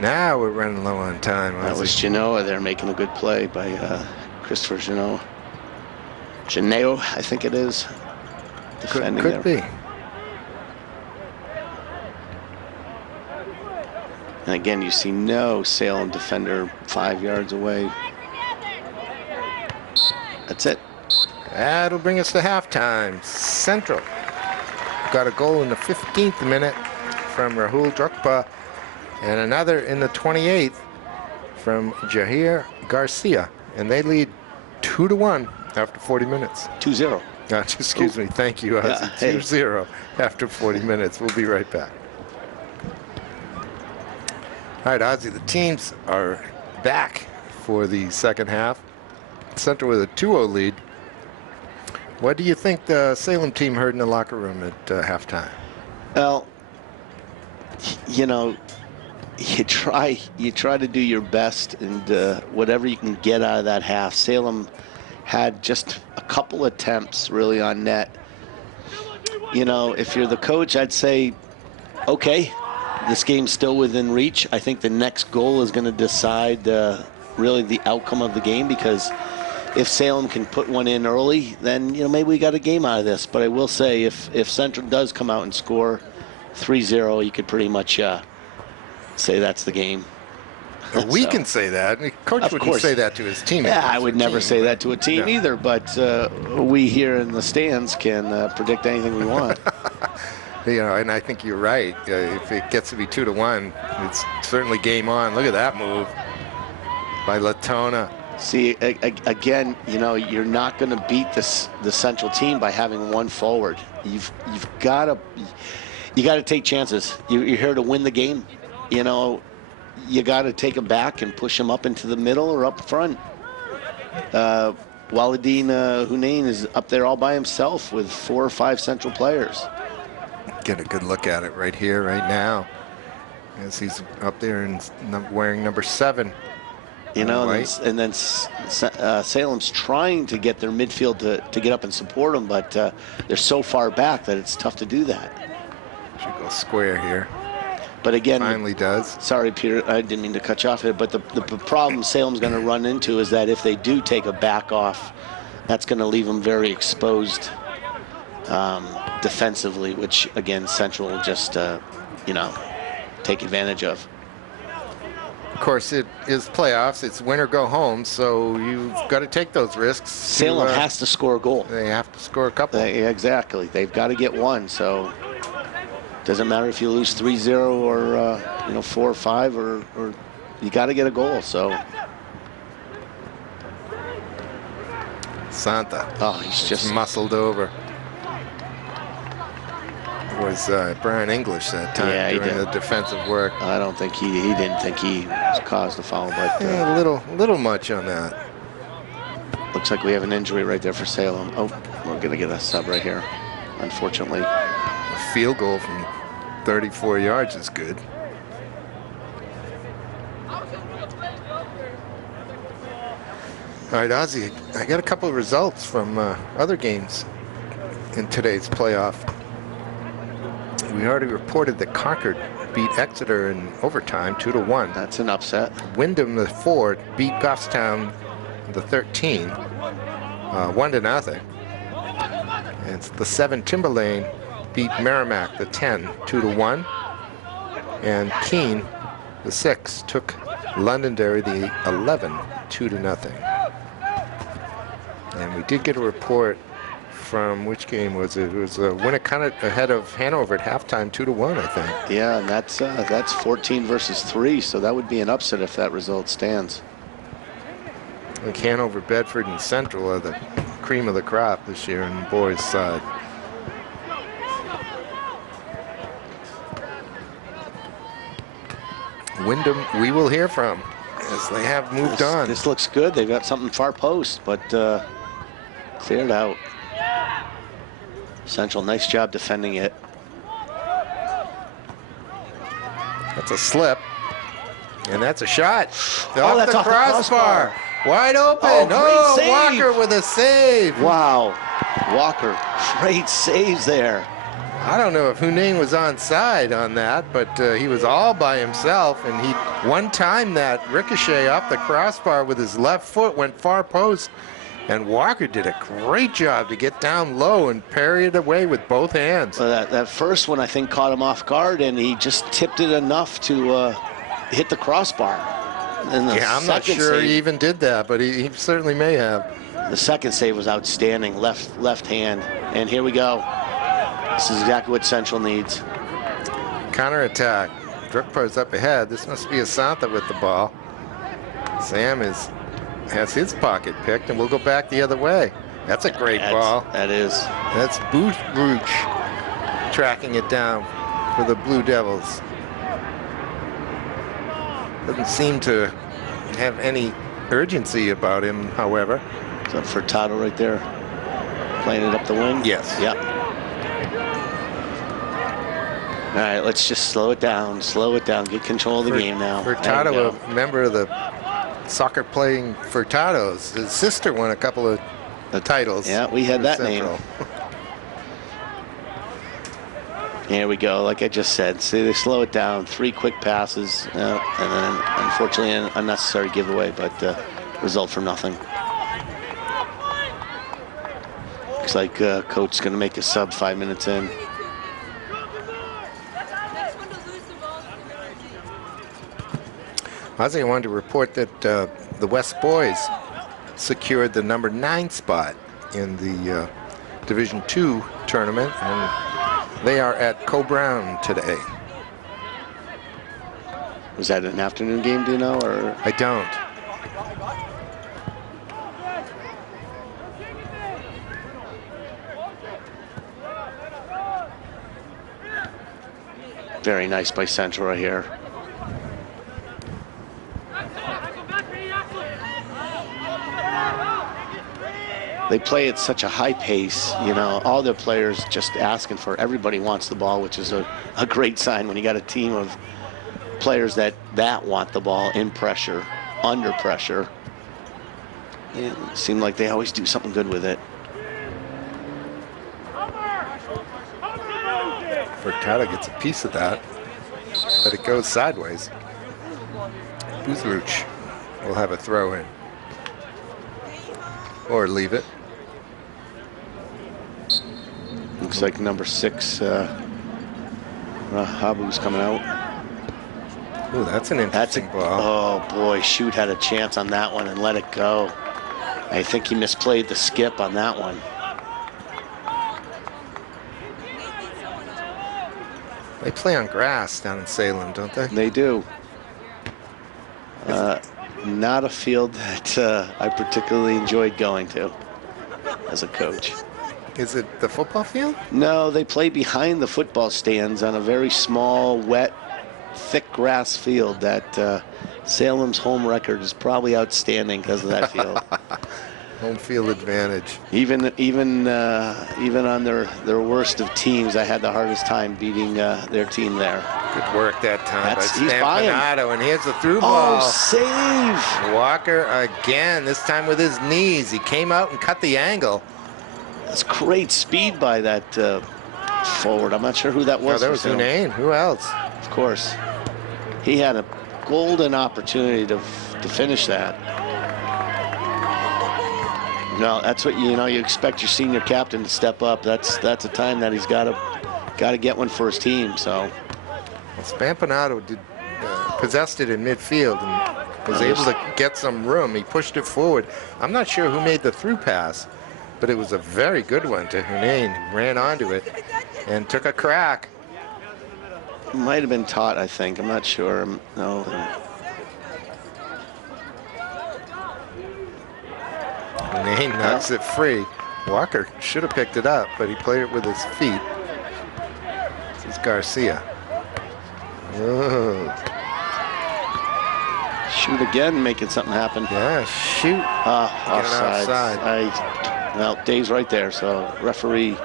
Now we're running low on time. That was Genoa there making a good play by Christopher Genoa. Geneo, I think it is. Defending could be. And again, you see no Salem defender 5 yards away. That's it. That'll bring us to halftime. Central got a goal in the 15th minute from Rahul Drukpa, and another in the 28th from Jair Garcia. And they lead 2-1 after 40 minutes. 2-0. Excuse me. Thank you, Ozzy. 2-0 after 40 minutes. We'll be right back. All right, Ozzy, the teams are back for the second half. Central with a 2-0 lead. What do you think the Salem team heard in the locker room at halftime? Well, you know, you try to do your best, and whatever you can get out of that half. Salem had just a couple attempts really on net. You know, if you're the coach, I'd say, okay, this game's still within reach. I think the next goal is going to decide really the outcome of the game, because if Salem can put one in early, then, you know, maybe we got a game out of this. But I will say, if Central does come out and score 3-0, you could pretty much say that's the game. We can say that. Coach wouldn't say that to his teammates. Yeah, I would never say that to a team either, but we here in the stands can predict anything we want. You know, and I think you're right. If it gets to be 2-1, it's certainly game on. Look at that move by Latona. See, again, you know, you're not going to beat the Central team by having one forward. You've got to take chances. You're here to win the game. You know, you got to take them back and push them up into the middle or up front. Waladin Hunain is up there all by himself with 4 or 5 Central players. Get a good look at it right here, right now, as he's up there and wearing number 7. You know, and then Salem's trying to get their midfield to get up and support them, but they're so far back that it's tough to do that. Should go square here. But again, finally does. Sorry, Peter, I didn't mean to cut you off here, but the problem Salem's going to run into is that if they do take a back off, that's going to leave them very exposed defensively, which again Central will just you know, take advantage of. course, it is playoffs. It's win or go home, so you've got to take those risks. Salem has to score a goal. They have to score a couple. Exactly. They've got to get one. So doesn't matter if you lose 3-0 or 4-5 or you got to get a goal. So Santa. Oh, he's just muscled over. It was Brian English that time doing the defensive work. I don't think he didn't think he caused the foul, but a little much on that. Looks like we have an injury right there for Salem. Oh, we're gonna get a sub right here, unfortunately. A field goal from 34 yards is good. All right, Ozzy, I got a couple of results from other games in today's playoff. We already reported that Concord beat Exeter in overtime 2-1. That's an upset. Wyndham, the 4, beat Goffstown, the 13, 1-0. And the 7, Timberlane, beat Merrimack, the 10, 2-1. And Keene, the 6, took Londonderry, the 11, 2-0. And we did get a report from which game was it? It was Winnicott ahead of Hanover at halftime, 2-1, I think. Yeah, and that's 14 versus 3, so that would be an upset if that result stands. I think Hanover, Bedford, and Central are the cream of the crop this year on the boys' side. Wyndham, we will hear from as they have moved on. This looks good. They've got something far post, but cleared out. Central, nice job defending it. That's a slip, and that's a shot. Oh, Off the crossbar. Wide open. Oh, great save. Walker with a save. Wow, Walker, great saves there. I don't know if Huning was onside on that, but he was all by himself, and he one-timed that ricochet off the crossbar with his left foot, went far post, and Walker did a great job to get down low and parry it away with both hands. So that first one, I think, caught him off guard, and he just tipped it enough to hit the crossbar. Yeah, I'm not sure he even did that, but he certainly may have. The second save was outstanding, left hand, and here we go. This is exactly what Central needs. Counterattack. Drukpar's up ahead. This must be Asantha with the ball. Sam has his pocket picked, and we'll go back the other way. That's a great ball. That is. That's Booch tracking it down for the Blue Devils. Doesn't seem to have any urgency about him, however. Is that Furtado right there? Playing it up the wing? Yes. Yep. All right, let's just slow it down, get control of the game now. Furtado, a member of the soccer playing Furtados. His sister won a couple of titles. Yeah, we had that name. Here we go, like I just said. See, they slow it down, 3 quick passes, and then unfortunately an unnecessary giveaway, but result from nothing. Looks like coach's gonna make a sub 5 minutes in. I wanted to report that the West boys secured the number 9 spot in the Division II tournament, and they are at Co-Brown today. Was that an afternoon game, do you know? Or I don't. Very nice by Central right here. They play at such a high pace, you know, all the players just asking for, everybody wants the ball, which is a great sign when you got a team of players that want the ball in pressure, under pressure. It seemed like they always do something good with it. Furtado gets a piece of that, but it goes sideways. Boothruch will have a throw in. Or leave it. Looks like number 6, Habu's coming out. Ooh, that's an interesting ball. Oh boy, Shoot had a chance on that one and let it go. I think he misplayed the skip on that one. They play on grass down in Salem, don't they? They do. Not a field that I particularly enjoyed going to as a coach. Is it the football field? No, they play behind the football stands on a very small, wet, thick grass field that Salem's home record is probably outstanding because of that field. Home field advantage. Even on their worst of teams, I had the hardest time beating their team there. Good work that time by He's by him. Stampinato, and here's the through ball. Oh, save! Walker again, this time with his knees. He came out and cut the angle. That's great speed by that forward. I'm not sure who that was. Oh, that was Hunain. Who else? Of course. He had a golden opportunity to finish that. No, that's what you expect your senior captain to step up. That's a time that he's got to get one for his team. So. Well, Stampinato possessed it in midfield and was able to get some room. He pushed it forward. I'm not sure who made the through pass, but it was a very good one to Hunain, who ran onto it and took a crack. Might have been Todd, I think. I'm not sure. No. Hunain knocks it free. Walker should have picked it up, but he played it with his feet. This is Garcia. Oh. Shoot again, making something happen. Yeah, shoot. Offside. Well, Dave's right there, so referee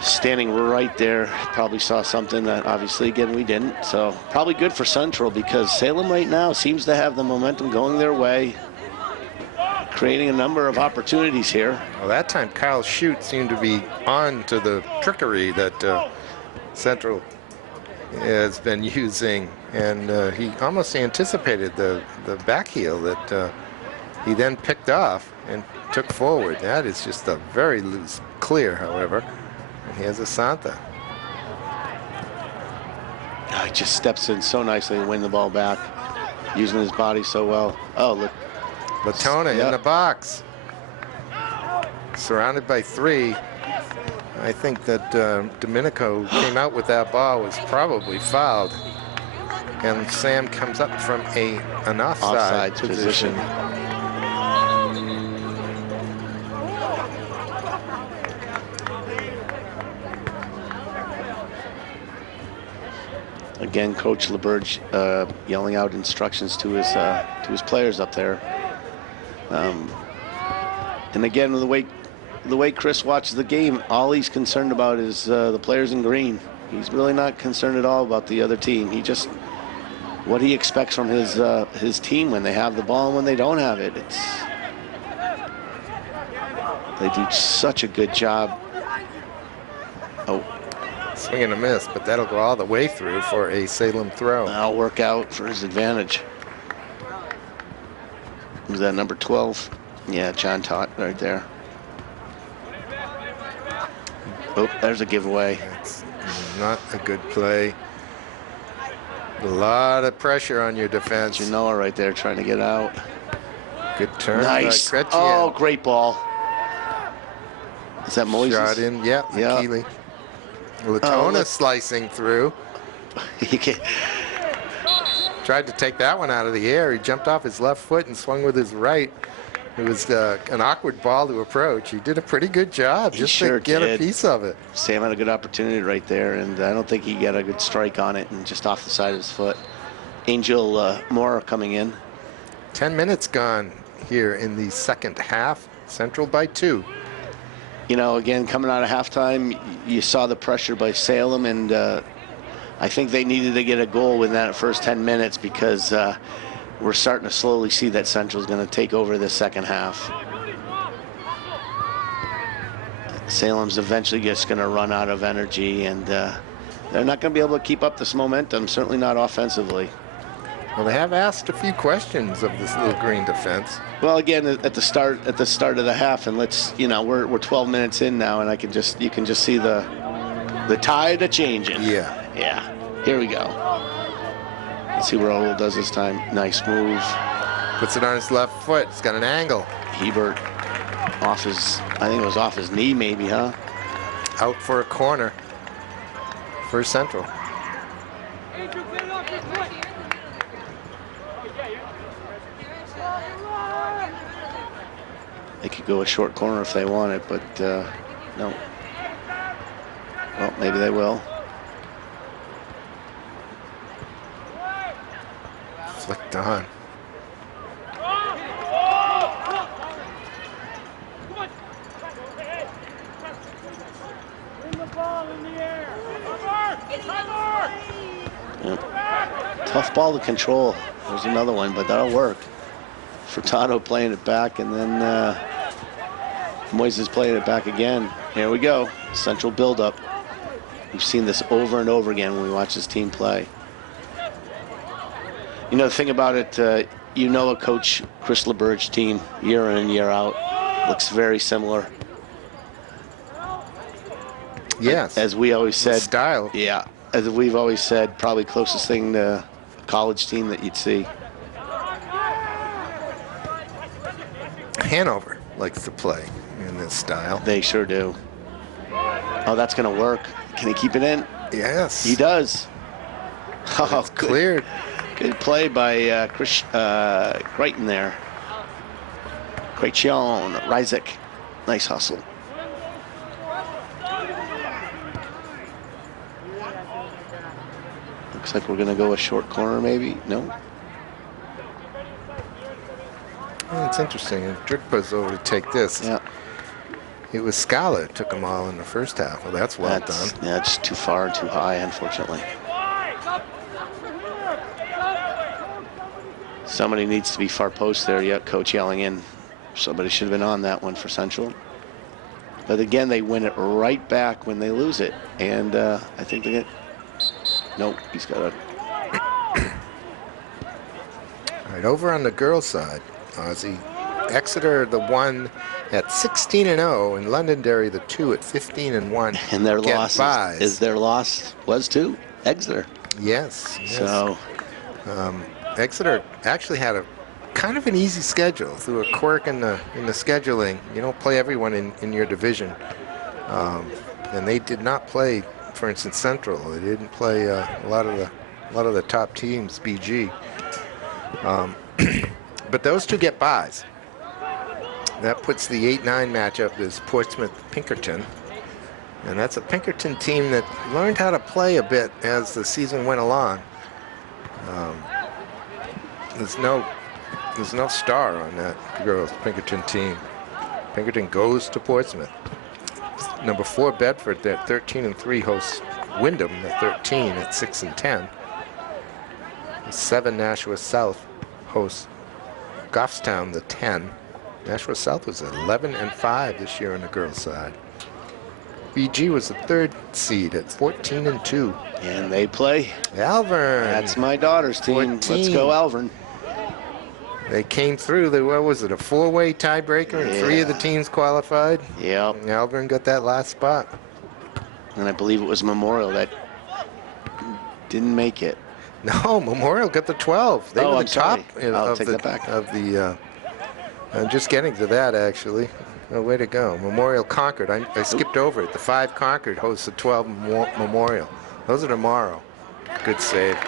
standing right there probably saw something that obviously, again, we didn't. So probably good for Central because Salem right now seems to have the momentum going their way, creating a number of opportunities here. Well, that time Kyle Shute seemed to be on to the trickery that Central has been using, and he almost anticipated the back heel that he then picked off and took forward. That is just a very loose clear, however. And here's Asantha. He just steps in so nicely to win the ball back, using his body so well. Oh, look. Latona in the box. Surrounded by three. I think that Domenico came out with that ball, was probably fouled. And Sam comes up from an offside position. Again, Coach LeBurge yelling out instructions to his players up there. And again, the way Chris watches the game, all he's concerned about is the players in green. He's really not concerned at all about the other team. He just what he expects from his team when they have the ball and when they don't have it. They do such a good job. Oh. Swing and a miss, but that'll go all the way through for a Salem throw. That'll work out for his advantage. Was that number 12? Yeah, John Tott right there. Oh, there's a giveaway. That's not a good play. A lot of pressure on your defense. Genoa right there trying to get out. Good turn. Nice. Oh, great ball. Is that Moises? Shot in, yeah. Keeley. Latona slicing through. Tried to take that one out of the air. He jumped off his left foot and swung with his right. It was an awkward ball to approach. He did a pretty good job just to get a piece of it. Sam had a good opportunity right there, and I don't think he got a good strike on it, and just off the side of his foot. Angel Moore coming in. 10 minutes gone here in the second half. Central by 2. You know, again, coming out of halftime, you saw the pressure by Salem, and I think they needed to get a goal within that first 10 minutes because we're starting to slowly see that Central's going to take over the second half. Salem's eventually just going to run out of energy, and they're not going to be able to keep up this momentum, certainly not offensively. Well, they have asked a few questions of this little green defense. Well, again, at the start of the half, and we're 12 minutes in now, and you can just see the tide a changing. Yeah. Yeah. Here we go. Let's see what Raul does this time. Nice move. Puts it on his left foot. It's got an angle. Hebert off his, I think it was off his knee maybe, huh? Out for a corner for Central. They could go a short corner if they wanted, but no. Well, maybe they will. Flicked on. Yep. Tough ball to control. There's another one, but that'll work. Furtado playing it back, and then Moises playing it back again. Here we go. Central buildup. We've seen this over and over again when we watch this team play. You know, the thing about it, you know a coach, Chris LeBurge's team, year in and year out, looks very similar. Yes. As we always said. Style. Yeah. As we've always said, probably closest thing to a college team that you'd see. Hanover likes to play in this style. They sure do. Oh, that's going to work. Can he keep it in? Yes. He does. Oh, it's cleared. Good play by Chris Crichton there. Crichton, Ryzik. Nice hustle. Looks like we're going to go a short corner maybe. No. Well, it's interesting. If Drigpa's over to take this. Yeah. It was Scala that took them all in the first half. Well, that's well done. Yeah, it's too far and too high, unfortunately. Somebody needs to be far post there. Yet coach yelling in. Somebody should have been on that one for Central. But again, they win it right back when they lose it. And I think they get... Nope, he's got a... All right, over on the girls' side, Ozzie. Exeter, the 1 at 16-0, and Londonderry, the 2 at 15-1. And their loss is their loss was to Exeter. Yes. So Exeter actually had a kind of an easy schedule through a quirk in the scheduling. You don't play everyone in your division, and they did not play, for instance, Central. They didn't play a lot of the top teams, BG. But those two get buys. That puts the 8-9 matchup as Portsmouth-Pinkerton. And that's a Pinkerton team that learned how to play a bit as the season went along. There's no star on that girls Pinkerton team. Pinkerton goes to Portsmouth. Number 4 Bedford, that 13-3 hosts Wyndham, the 13 at 6-10. 7 Nashua South hosts Goffstown, the 10. Nashua South was 11-5 this year on the girls' side. BG was the 3rd seed at 14-2. And they play Alvern. That's my daughter's team. 14. Let's go, Alvern. They came through. What was it, a 4-way tiebreaker, and 3 of the teams qualified? Yep. And Alvern got that last spot. And I believe it was Memorial that didn't make it. No, Memorial got the 12. They were the top of the. I'm just getting to that, actually. Oh, way to go. Memorial conquered. I skipped over it. The 5 conquered hosts the 12 Memorial. Those are tomorrow. Good save.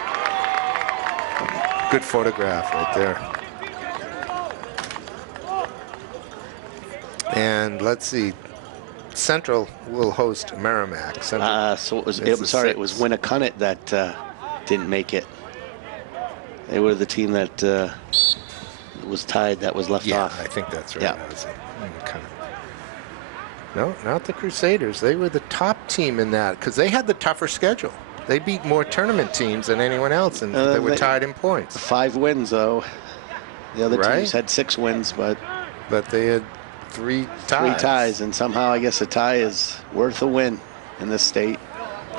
Good photograph right there. And let's see. Central will host Merrimack. So it was Winnicunnet that didn't make it. They were the team that was tied, that was left off. I think that's right. Yeah. No, not the Crusaders. They were the top team in that because they had the tougher schedule. They beat more tournament teams than anyone else, and they were tied in points. 5 wins, though. The other teams had 6 wins, but they had 3 ties. 3 ties, and somehow I guess a tie is worth a win in this state,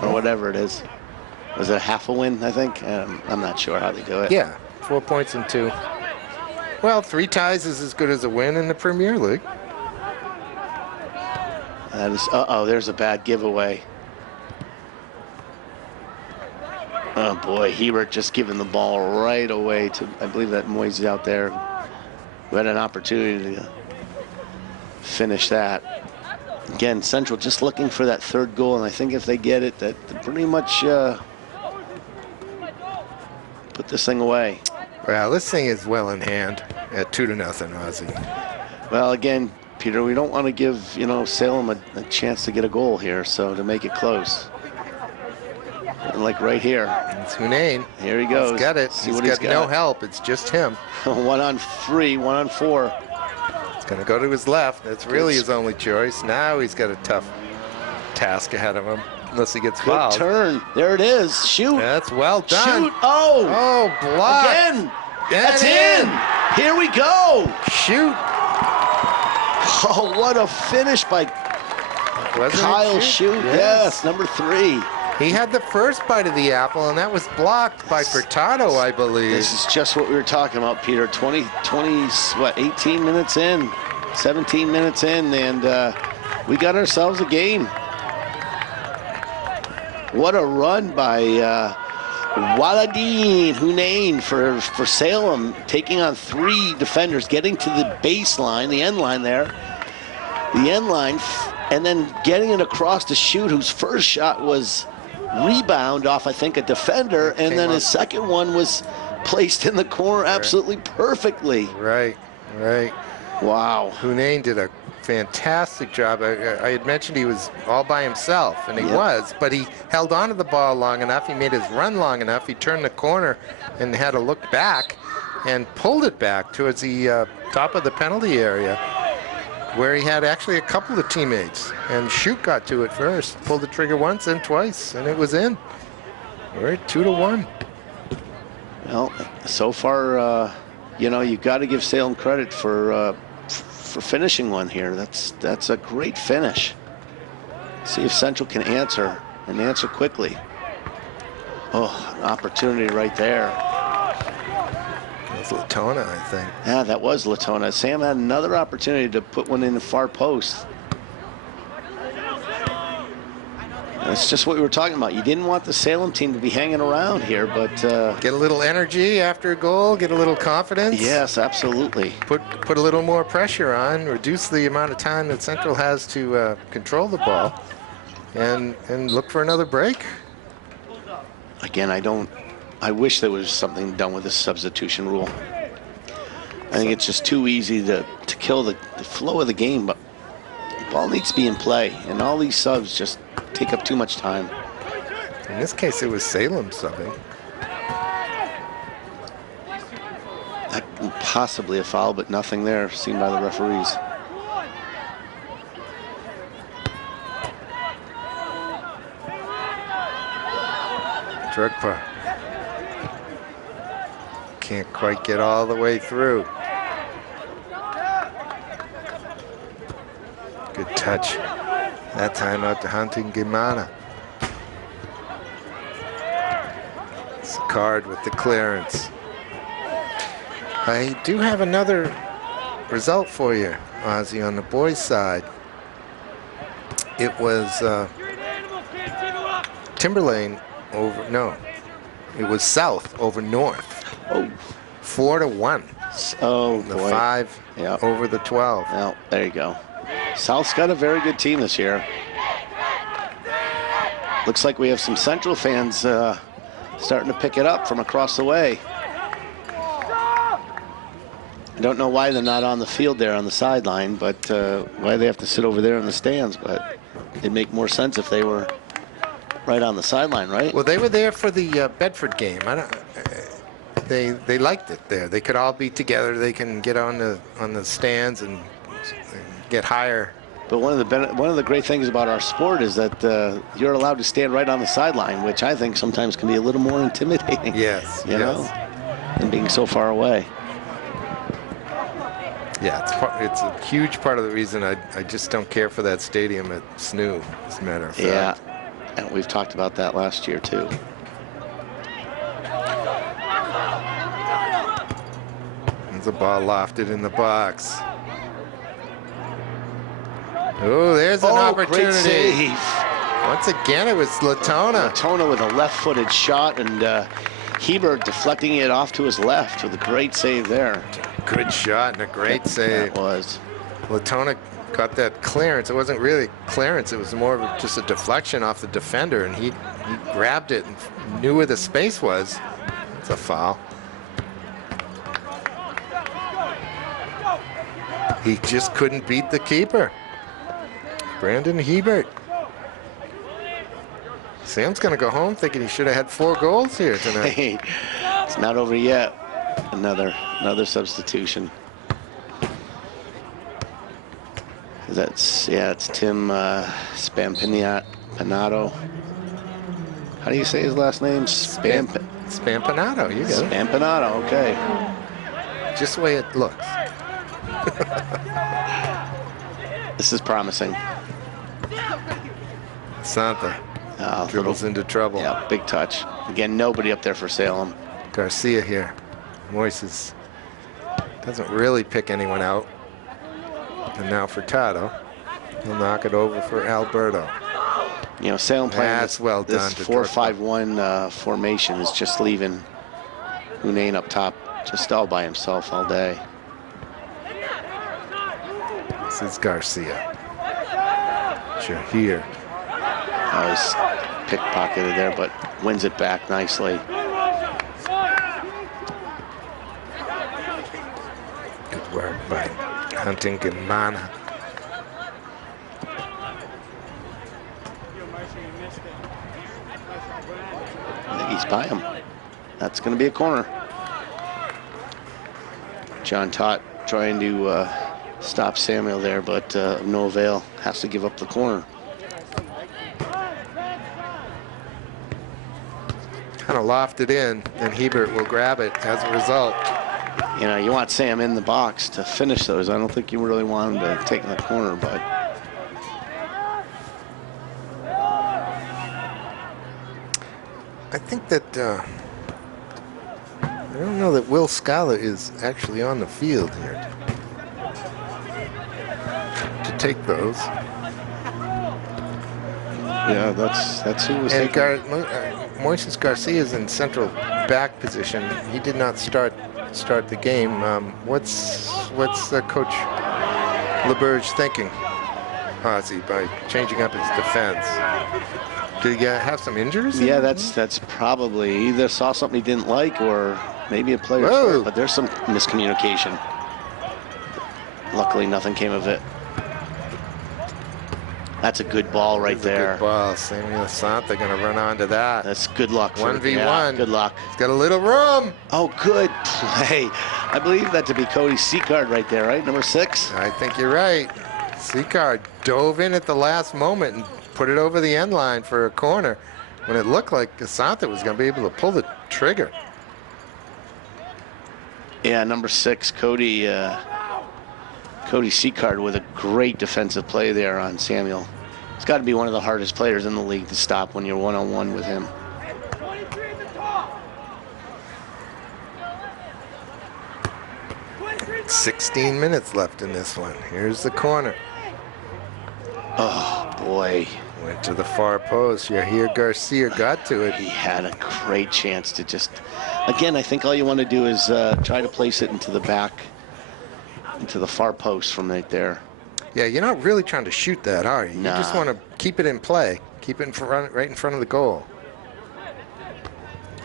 or whatever it is. Was it a half a win, I think? I'm not sure how they do it. Yeah, 4 points and 2. Well, 3 ties is as good as a win in the Premier League. That is, there's a bad giveaway. Oh boy, Hebert just giving the ball right away to, I believe that Moyes out there, who had an opportunity to finish that. Again, Central just looking for that third goal, and I think if they get it, that pretty much put this thing away. Well, this thing is well in hand at 2-0, Ozzy. Well, again, Peter, we don't want to give, you know, Salem a chance to get a goal here, so to make it close. And like right here. It's Hunain. Here he goes. He's got it. See He's what got no help. It's just him. 1 on 3, 1 on 4. He's going to go to his left. That's really his only choice. Now he's got a tough task ahead of him, unless he gets fouled. Good turn. There it is. Shoot. That's well done. Shoot. Oh. Oh, block. Again. That's in. Here we go. Shoot. Oh, what a finish by Kyle Shoot. Yes, number 3. He had the first bite of the apple, and that was blocked by Furtado, I believe. This is just what we were talking about, Peter. 18 minutes in, 17 minutes in, and we got ourselves a game. What a run by Waladin Hunain for Salem, taking on 3 defenders, getting to the baseline, the end line there. The end line, and then getting it across to Shoot, whose first shot was rebound off, I think, a defender, and then his second one was placed in the corner absolutely perfectly. Right. Wow. Hunain did a fantastic job. I had mentioned he was all by himself, and he was, but he held on to the ball long enough. He made his run long enough. He turned the corner and had to look back and pulled it back towards the top of the penalty area, where he had actually a couple of teammates, and Shoot got to it first, pulled the trigger once and twice, and it was in. We're at 2-1. Well, so far, you know, you've got to give Salem credit for finishing one here. That's a great finish. See if Central can answer, and answer quickly. Oh, an opportunity right there. Latona, I think. Yeah, that was Latona. Sam had another opportunity to put one in the far post. That's just what we were talking about. You didn't want the Salem team to be hanging around here, but get a little energy after a goal, get a little confidence. Yes, absolutely. Put a little more pressure on, reduce the amount of time that Central has to control the ball, and look for another break. Again, I wish there was something done with this substitution rule. I think it's just too easy to kill the flow of the game, but the ball needs to be in play, and all these subs just take up too much time. In this case, it was Salem subbing. Possibly a foul, but nothing there seen by the referees. Drugpa can't quite get all the way through. Good touch. That time out to Hunting Gimana. Sicard with the clearance. I do have another result for you, Ozzy, on the boys' side. It was Timberlane over, no, it was South over North. Oh. 4-1. Oh, the boy. 5 over the 12. Well, there you go. South's got a very good team this year. Looks like we have some Central fans starting to pick it up from across the way. I don't know why they're not on the field there on the sideline, but why they have to sit over there in the stands, but it'd make more sense if they were right on the sideline, right? Well, they were there for the Bedford game. They liked it there. They could all be together. They can get on the stands and get higher. But one of the great things about our sport is that you're allowed to stand right on the sideline, which I think sometimes can be a little more intimidating. Yes, you know, than being so far away. Yeah, it's a huge part of the reason I just don't care for that stadium at SNU, as a matter of fact. Yeah, and we've talked about that last year too. There's a ball lofted in the box. Oh, there's an opportunity. Great save. Once again, it was Latona. Latona with a left-footed shot, and Hebert deflecting it off to his left with a great save there. Good shot and a great save. That was. Latona got that clearance. It wasn't really clearance. It was more of just a deflection off the defender, and he grabbed it and knew where the space was. It's a foul. He just couldn't beat the keeper. Brandon Hebert. Sam's going to go home thinking he should have had 4 goals here tonight. Hey, it's not over yet. Another substitution. It's Tim Spampinato. How do you say his last name? Spampinato. You got it. Spampinato. Okay. Just the way it looks. This is promising. Santa dribbles into trouble. Yeah, big touch. Again, nobody up there for Salem. Garcia here. Moises doesn't really pick anyone out. And now for Tato. He'll knock it over for Alberto. You know, Salem playing this 4-5-1 formation is just leaving Hunain up top just all by himself all day. This is Garcia. Shahir. I was pickpocketed there, but wins it back nicely. Good work by Huntington Mana. I think he's by him. That's going to be a corner. John Tott trying to stop Samuel there, but no avail. Has to give up the corner. Kind of lofted in, and Hebert will grab it as a result. You know, you want Sam in the box to finish those. I don't think you really want him to take the corner, but. I think that, I don't know that Will Scala is actually on the field here to take those. Yeah, that's who was and taking. Moises Garcia is in central back position. He did not start the game. What's Coach LeBurge thinking, Ozzy, by changing up his defense? Did he have some injuries? Yeah, that's probably either saw something he didn't like or maybe a player short, but there's some miscommunication. Luckily, nothing came of it. That's a good ball right there. Good ball. Samuel Santa going to run onto that. That's good luck. 1v1. Yeah, good luck. He's got a little room. Oh, good play. I believe that to be Cody Seacard right there, right? Number 6? I think you're right. Seacard dove in at the last moment and put it over the end line for a corner when it looked like Asante was going to be able to pull the trigger. Yeah, number 6, Cody Seacard with a great defensive play there on Samuel. He's got to be one of the hardest players in the league to stop when you're one-on-one with him. It's 16 minutes left in this one. Here's the corner. Oh, boy. Went to the far post. Yahir Garcia got to it. He had a great chance to just... Again, I think all you want to do is try to place it into the back, into the far post from right there. Yeah, you're not really trying to shoot that, are you? Nah. You just want to keep it in play. Keep it in front, right in front of the goal.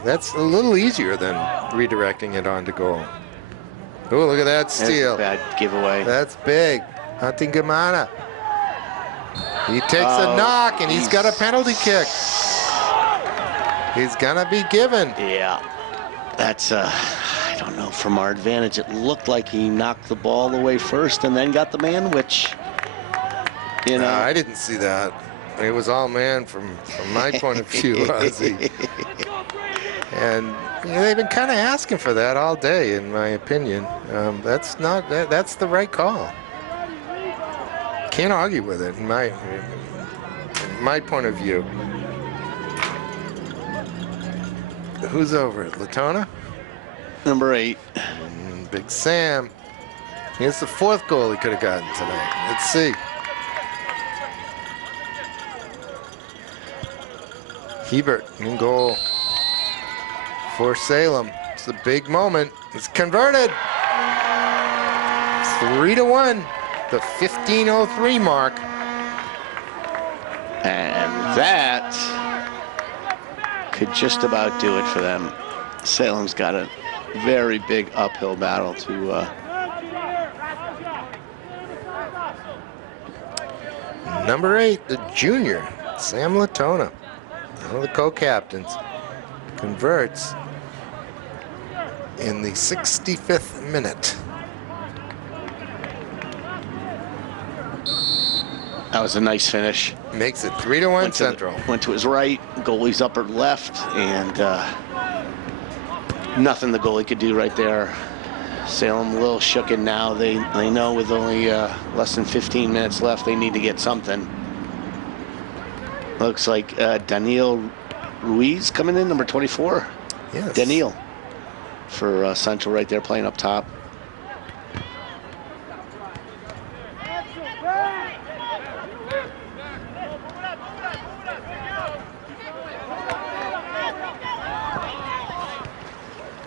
That's a little easier than redirecting it onto goal. Oh, look at that steal. Bad giveaway. That's big. Huntingamana. He takes a knock, and he's got a penalty kick. He's going to be given. Yeah. That's, I don't know, from our advantage, it looked like he knocked the ball away first and then got the man, which, you know. I didn't see that. It was all man from my point of view, Ozzy. And you know, they've been kind of asking for that all day, in my opinion. That's the right call. Can't argue with it, in my point of view. Who's over it? Latona? Number 8. Big Sam. Here's the 4th goal he could have gotten tonight. Let's see. Hebert in goal for Salem. It's a big moment. It's converted. 3-1. The 15:03 mark. And that could just about do it for them. Salem's got a very big uphill battle to Number 8, the junior, Sam Latona, one of the co-captains, converts in the 65th minute. That was a nice finish. Makes it 3-1 Central. Went to his right, goalie's upper left, and nothing the goalie could do right there. Salem a little shooken now. They know with only less than 15 minutes left, they need to get something. Looks like Daniel Ruiz coming in, number 24. Yes. Daniel for Central right there, playing up top.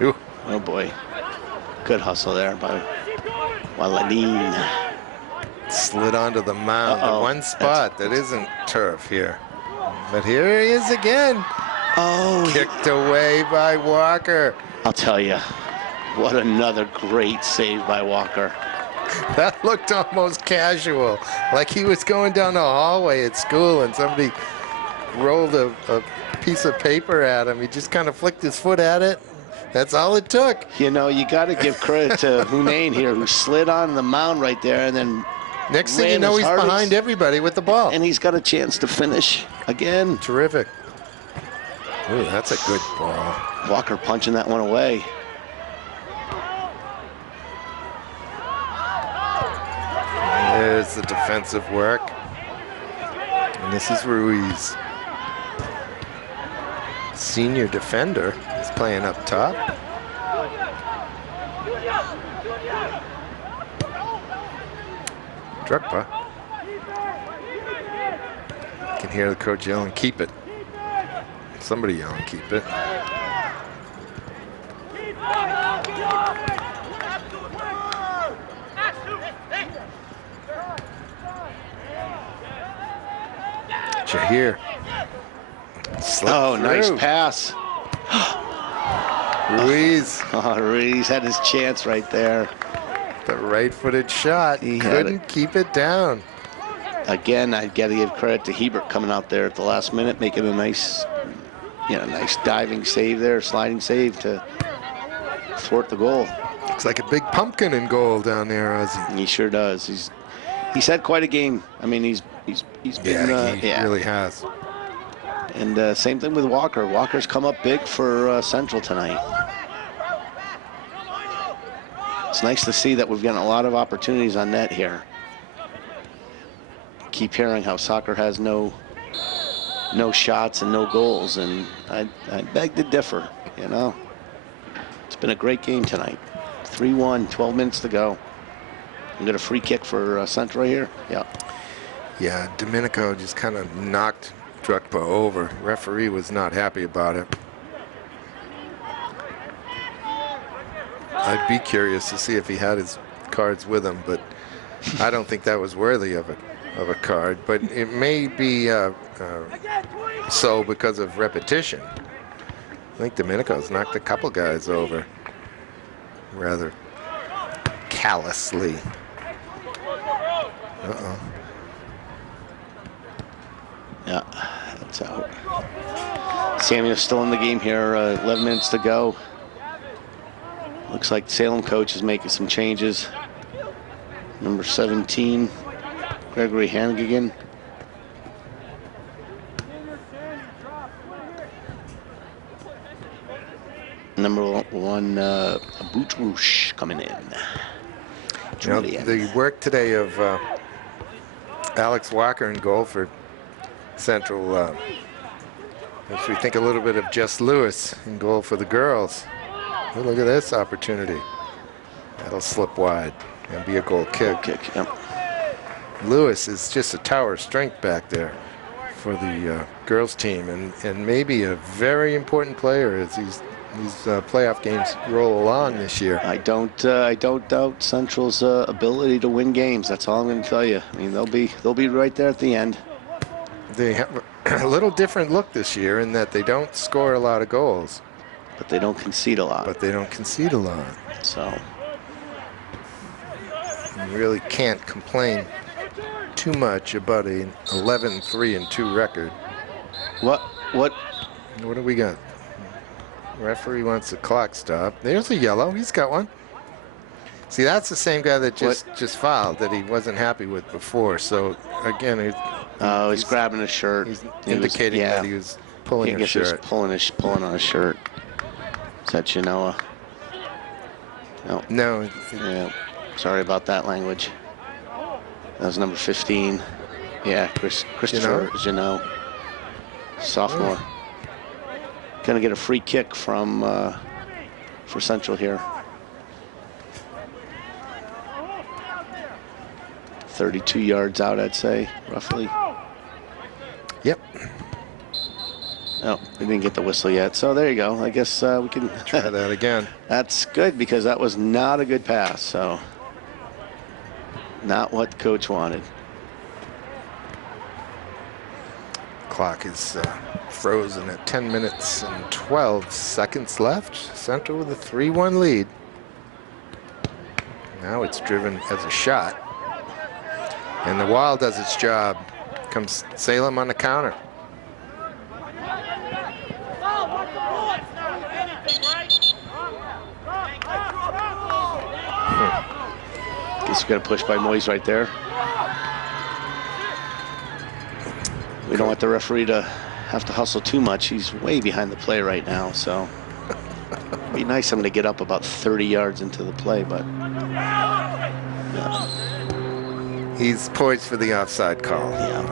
Ooh. Oh boy. Good hustle there by Waladin. Slid onto the mound. The one spot that isn't turf here. But here he is again. Oh. Kicked away by Walker. I'll tell you, what another great save by Walker. That looked almost casual, like he was going down the hallway at school and somebody rolled a piece of paper at him. He just kind of flicked his foot at it. That's all it took. You know, you got to give credit to Hunain here, who slid on the mound right there and then next thing you know, he's behind everybody with the ball. And he's got a chance to finish again. Terrific. Ooh, that's a good ball. Walker punching that one away. There's the defensive work. And this is Ruiz. Senior defender is playing up top. Drukpa. You can hear the coach yelling, "Keep it." Somebody yelling, "Keep it." Shahir. Oh, nice pass. Ruiz. Oh, Ruiz had his chance right there. The right-footed shot. He couldn't keep it down. Again, I got to give credit to Hebert coming out there at the last minute, making a nice, nice diving save there, sliding save to thwart the goal. Looks like a big pumpkin in goal down there, Ozzy. He sure does. He's had quite a game. I mean, he's been. He really has. And same thing with Walker. Walker's come up big for Central tonight. It's nice to see that we've gotten a lot of opportunities on net here. Keep hearing how soccer has no shots and no goals, and I beg to differ, It's been a great game tonight. 3-1, 12 minutes to go. We got a free kick for Central right here. Yeah. Yeah, Domenico just kind of knocked Drukpa over. Referee was not happy about it. I'd be curious to see if he had his cards with him, but I don't think that was worthy of a card. But it may be so because of repetition. I think Domenico's knocked a couple guys over rather callously. Uh-oh. Yeah, that's out. Samuel's still in the game here, 11 minutes to go. Looks like Salem coach is making some changes. Number 17, Gregory Hannigan. Number 1, Boutrouche coming in. The work today of Alex Walker in goal for Central. If we think a little bit of Jess Lewis in goal for the girls. Oh, look at this opportunity. That'll slip wide and be a goal kick. Yep. Lewis is just a tower of strength back there. for the girls team, and maybe a very important player as these playoff games roll along this year. I don't doubt Central's ability to win games. That's all I'm going to tell you. I mean, they'll be right there at the end. They have a little different look this year in that they don't score a lot of goals, but they don't concede a lot. So you really can't complain too much about an 11-3-2 record. What do we got? Referee wants the clock stopped. There's a yellow. He's got one. See, that's the same guy that just fouled that he wasn't happy with before. So again, he's grabbing his shirt. He's indicating that he was pulling his shirt. Pulling on his shirt. Is that Genoa? No. No. Yeah. Sorry about that language. That was number 15. Yeah, Christopher Genoa, sophomore. Oh. Gonna get a free kick from for Central here. 32 yards out, I'd say, roughly. Yep. Oh, we didn't get the whistle yet, so there you go. I guess we can try that again. That's good because that was not a good pass, so not what coach wanted. Clock is frozen at 10 minutes and 12 seconds left. Central with a 3-1 lead. Now it's driven as a shot. And the Wild does its job. Comes Salem on the counter. Guess you got a push by Moyes right there. We don't want the referee to have to hustle too much. He's way behind the play right now, so it'd be nice of him to get up about 30 yards into the play, but yeah. He's poised for the offside call. Yeah.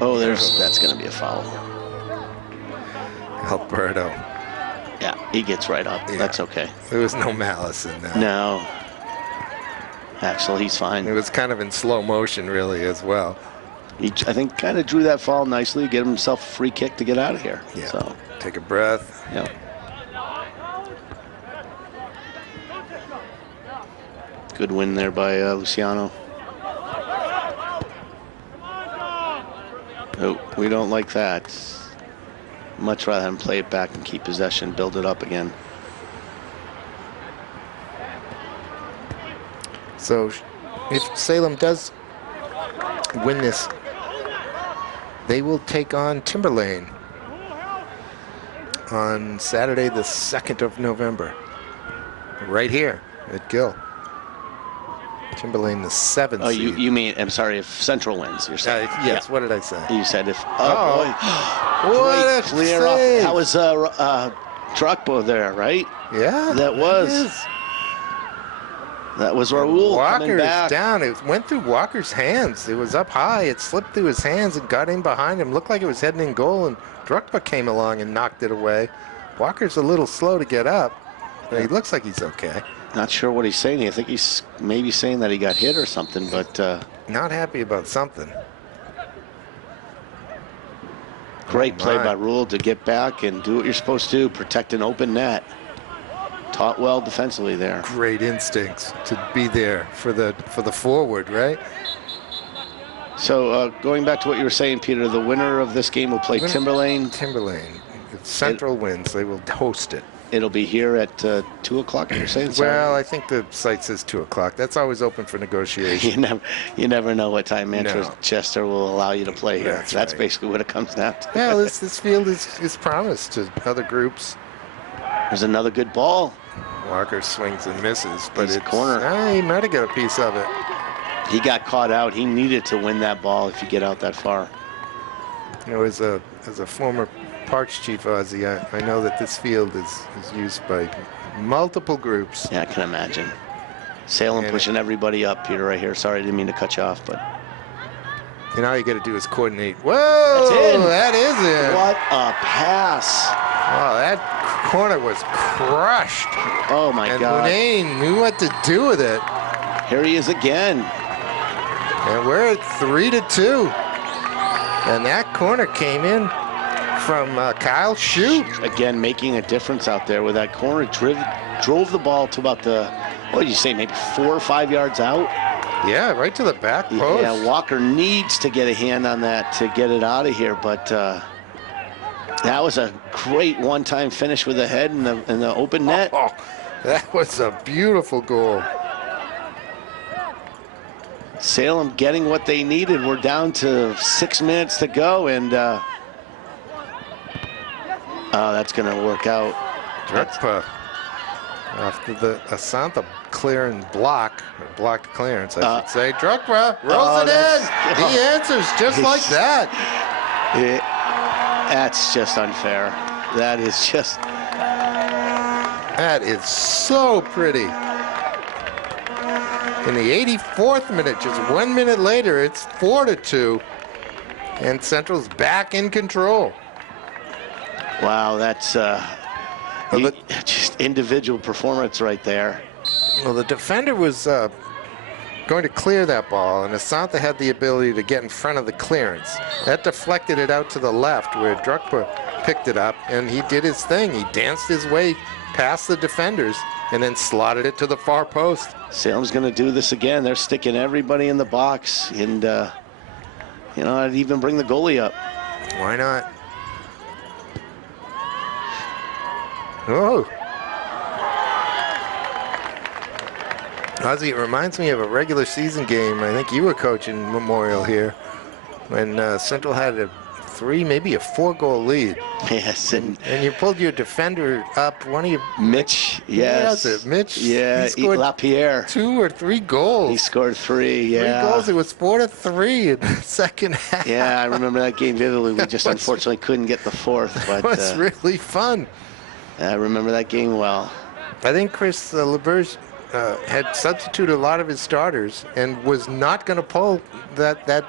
Oh, that's going to be a foul. Alberto. Yeah, he gets right up. Yeah. That's okay. There was no malice in that. No. Axel, he's fine. It was kind of in slow motion, really, as well. He, I think, kind of drew that foul nicely, get himself a free kick to get out of here. Yeah. So. Take a breath. Yeah. Good win there by Luciano. Oh, we don't like that. Much rather than play it back and keep possession, build it up again. So if Salem does win this, they will take on Timberlane on Saturday, the 2nd of November, right here at Gill. Timberlane, the 7th Oh, seed. you mean, I'm sorry, if Central wins, you're saying? Yes, yeah. What did I say? You said if, boy. What clear off. That was Truckbo there, right? Yeah. That was. That was Raul coming back. Down. It went through Walker's hands. It was up high. It slipped through his hands and got in behind him. Looked like it was heading in goal, and Druckba came along and knocked it away. Walker's a little slow to get up, but he looks like he's okay. Not sure what he's saying. I think he's maybe saying that he got hit or something, but not happy about something. Great play by Rule to get back and do what you're supposed to do, protect an open net. Taught well defensively there. Great instincts to be there for the forward, right? So going back to what you were saying, Peter, the winner of this game will play Timberlane. Timberlane. If Central wins, they will host it. It'll be here at 2 o'clock, you're saying? Well, I think the site says 2 o'clock. That's always open for negotiation. you never know what time Manchester will allow you to play here. That's right. Basically what it comes down to. Yeah, this field is promised to other groups. There's another good ball. Walker swings and misses, but it's a corner. He might have got a piece of it. He got caught out. He needed to win that ball if you get out that far. You know, as a former Parks chief, Ozzy, I know that this field is used by multiple groups. Yeah, I can imagine. Salem pushing everybody up, Peter, right here. Sorry, I didn't mean to cut you off, but. And all you got to do is coordinate. Whoa! That's in. That is it. What a pass. Wow, that corner was crushed. Oh, my God. And Lunane knew what to do with it. Here he is again. And we're at 3-2. And that corner came in from Kyle Shute. Again, making a difference out there with that corner. Drove the ball to about what did you say, maybe 4 or 5 yards out? Yeah, right to the back post. Yeah, Walker needs to get a hand on that to get it out of here, but that was a great one-time finish with the head in the open net. Oh, that was a beautiful goal. Salem getting what they needed. We're down to 6 minutes to go, and that's going to work out. Drukpa, after the Asantha clearing blocked clearance, I should say. Drukpa rolls it in. He answers just like that. That's just unfair. That is so pretty. In the 84th minute, just 1 minute later, it's 4-2, and Central's back in control. Wow, that's just individual performance right there. Well, the defender was going to clear that ball, and Asantha had the ability to get in front of the clearance. That deflected it out to the left, where Drukpa picked it up, and he did his thing. He danced his way past the defenders and then slotted it to the far post. Salem's going to do this again. They're sticking everybody in the box, and I'd even bring the goalie up. Why not? Oh. Ozzy, it reminds me of a regular season game. I think you were coaching Memorial here when Central had a 3, maybe a 4-goal lead. Yes, and you pulled your defender up. One of your Mitch, yes, Mitch. Yeah, he scored LaPierre 2 or 3 goals. He scored 3. Yeah, 3 goals. It was 4-3 in the second half. Yeah, I remember that game vividly. We just unfortunately couldn't get the 4th. But it was really fun. I remember that game well. I think Chris LeBerge had substituted a lot of his starters and was not going to pull that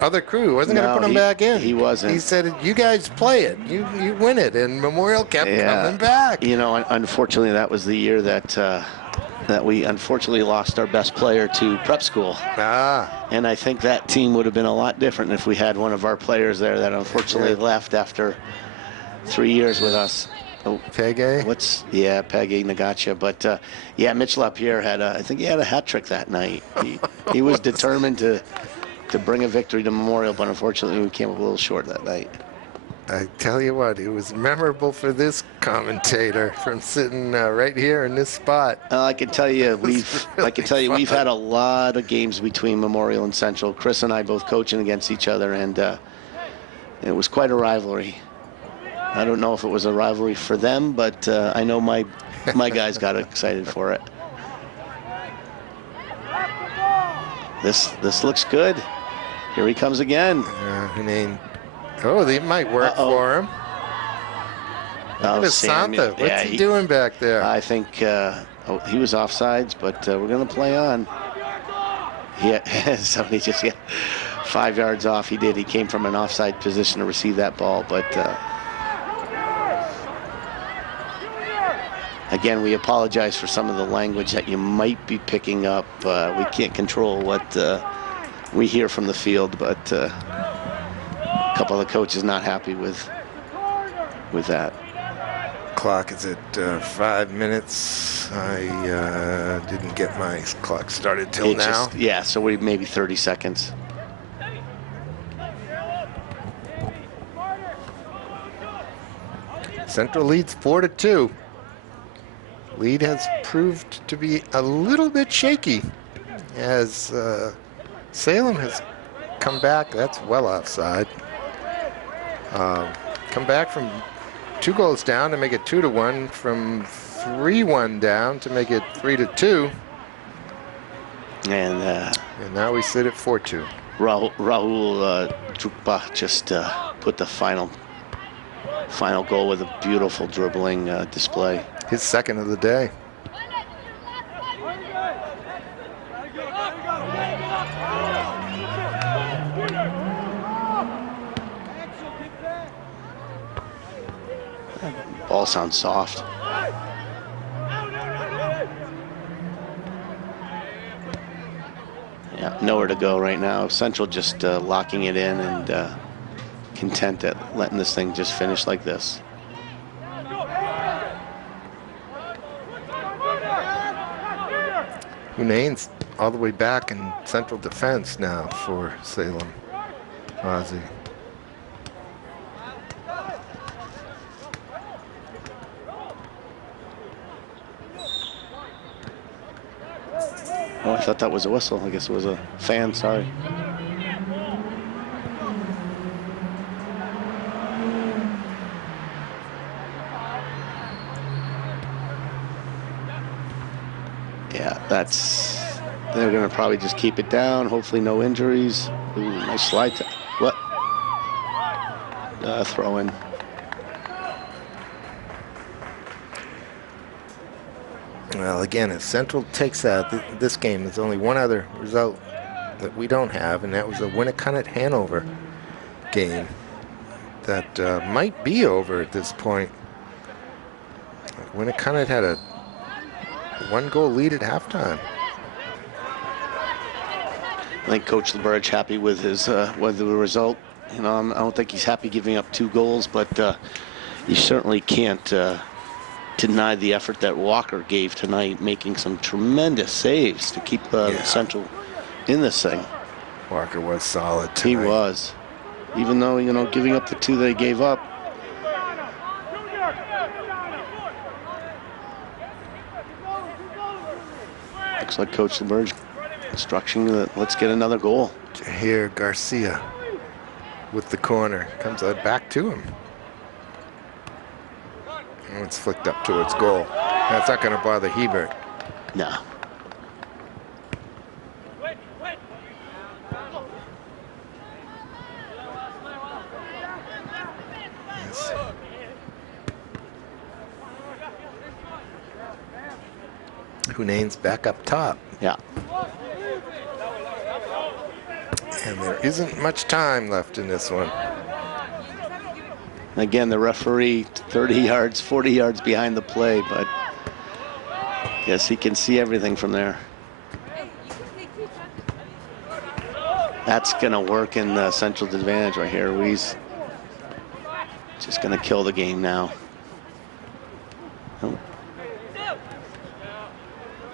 other crew. Wasn't going to put them back in. He wasn't. He said, "You guys play it. You win it." And Memorial kept coming back. Unfortunately, that was the year that we unfortunately lost our best player to prep school. And I think that team would have been a lot different if we had one of our players there that unfortunately left after 3 years with us. Pege? Pege Nagacha. But Mitch LaPierre I think he had a hat trick that night. He was determined to bring a victory to Memorial, but unfortunately we came up a little short that night. I tell you what, it was memorable for this commentator from sitting right here in this spot. I can tell you we've had a lot of games between Memorial and Central. Chris and I both coaching against each other, and it was quite a rivalry. I don't know if it was a rivalry for them, but I know my guys got excited for it. This looks good. Here he comes again. They might work for him. Look at Asantha. What's he doing back there? I think he was offsides, but we're going to play on. Yeah, somebody just 5 yards off. He did. He came from an offside position to receive that ball, but again, we apologize for some of the language that you might be picking up. We can't control what we hear from the field, but a couple of the coaches not happy with that. Clock is at 5 minutes. I didn't get my clock started till now. So we maybe 30 seconds. Central leads 4-2. Lead has proved to be a little bit shaky as Salem has come back. That's well offside. Come back from 2 goals down to make it 2-1, from 3-1 down to make it 3-2. And now we sit at 4-2. Rahul Drukpa just put the final goal with a beautiful dribbling display. His second of the day. Ball sounds soft. Yeah, nowhere to go right now. Central just locking it in and content at letting this thing just finish like this. Hunane's all the way back in central defense now for Salem. Ozzie. Oh, I thought that was a whistle. I guess it was a fan, sorry. Yeah, they're going to probably just keep it down. Hopefully no injuries. Ooh, nice slide. What? Throw in. Well, again, if Central takes out this game, there's only one other result that we don't have, and that was a Winnicott-Hanover game that might be over at this point. Winnicott had a 1-goal lead at halftime. I think Coach LeBurge happy with his with the result. You know, I don't think he's happy giving up 2 goals, but you certainly can't deny the effort that Walker gave tonight, making some tremendous saves to keep Central in this thing. Walker was solid tonight. He was, even though, you know, giving up the 2 they gave up. Looks like Coach LeBurge instructing that let's get another goal. Here, Garcia with the corner comes out back to him. And it's flicked up towards goal. That's not going to bother Hebert. No. Yes. Hunane's back up top. Yeah. And there isn't much time left in this one. Again, the referee 30 yards, 40 yards behind the play, but I guess he can see everything from there. That's going to work in the Central's advantage right here. He's just going to kill the game now. Oh.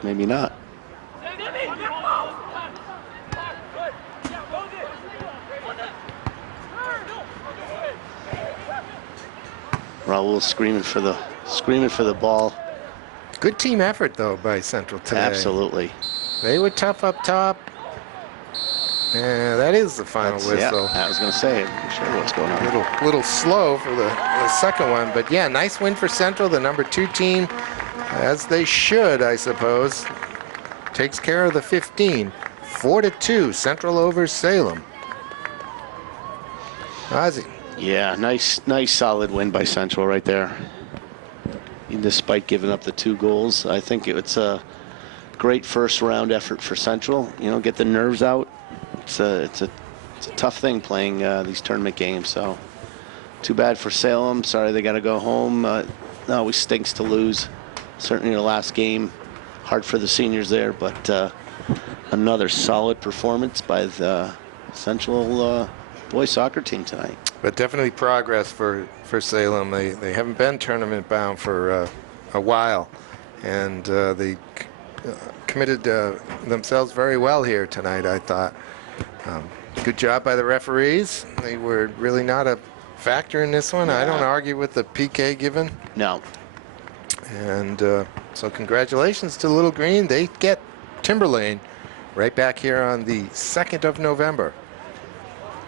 Maybe not. Raul screaming for the ball. Good team effort though by Central today. Absolutely. They were tough up top. Yeah, that is the final whistle. Yeah, I was going to say, I'm sure what's going on. Little slow for the second one, but yeah, nice win for Central, the #2 team, as they should, I suppose. Takes care of the 15. 4-2, Central over Salem. Ozzie. Yeah, nice solid win by Central right there. Despite giving up the 2 goals, I think it's a great first round effort for Central. You know, get the nerves out. It's a tough thing playing these tournament games. So, too bad for Salem. Sorry they got to go home. It always stinks to lose. Certainly the last game, hard for the seniors there, but another solid performance by the Central boys soccer team tonight. But definitely progress for Salem. They haven't been tournament bound for a while, and they committed themselves very well here tonight, I thought. Good job by the referees. They were really not a factor in this one. I don't argue with the PK given. No. And so congratulations to Little Green. They get Timberlane right back here on the 2nd of November,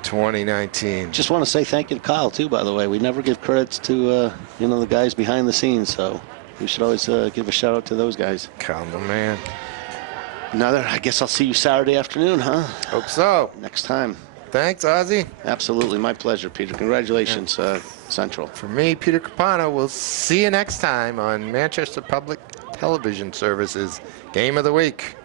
2019. Just want to say thank you to Kyle too, by the way. We never give credits to you know, the guys behind the scenes, so we should always give a shout out to those guys. Kyle, the man. I guess I'll see you Saturday afternoon, huh? Hope so. Next time. Thanks, Ozzie. Absolutely, my pleasure, Peter. Congratulations, Central. For me, Peter Capano, we'll see you next time on Manchester Public Television Services Game of the Week.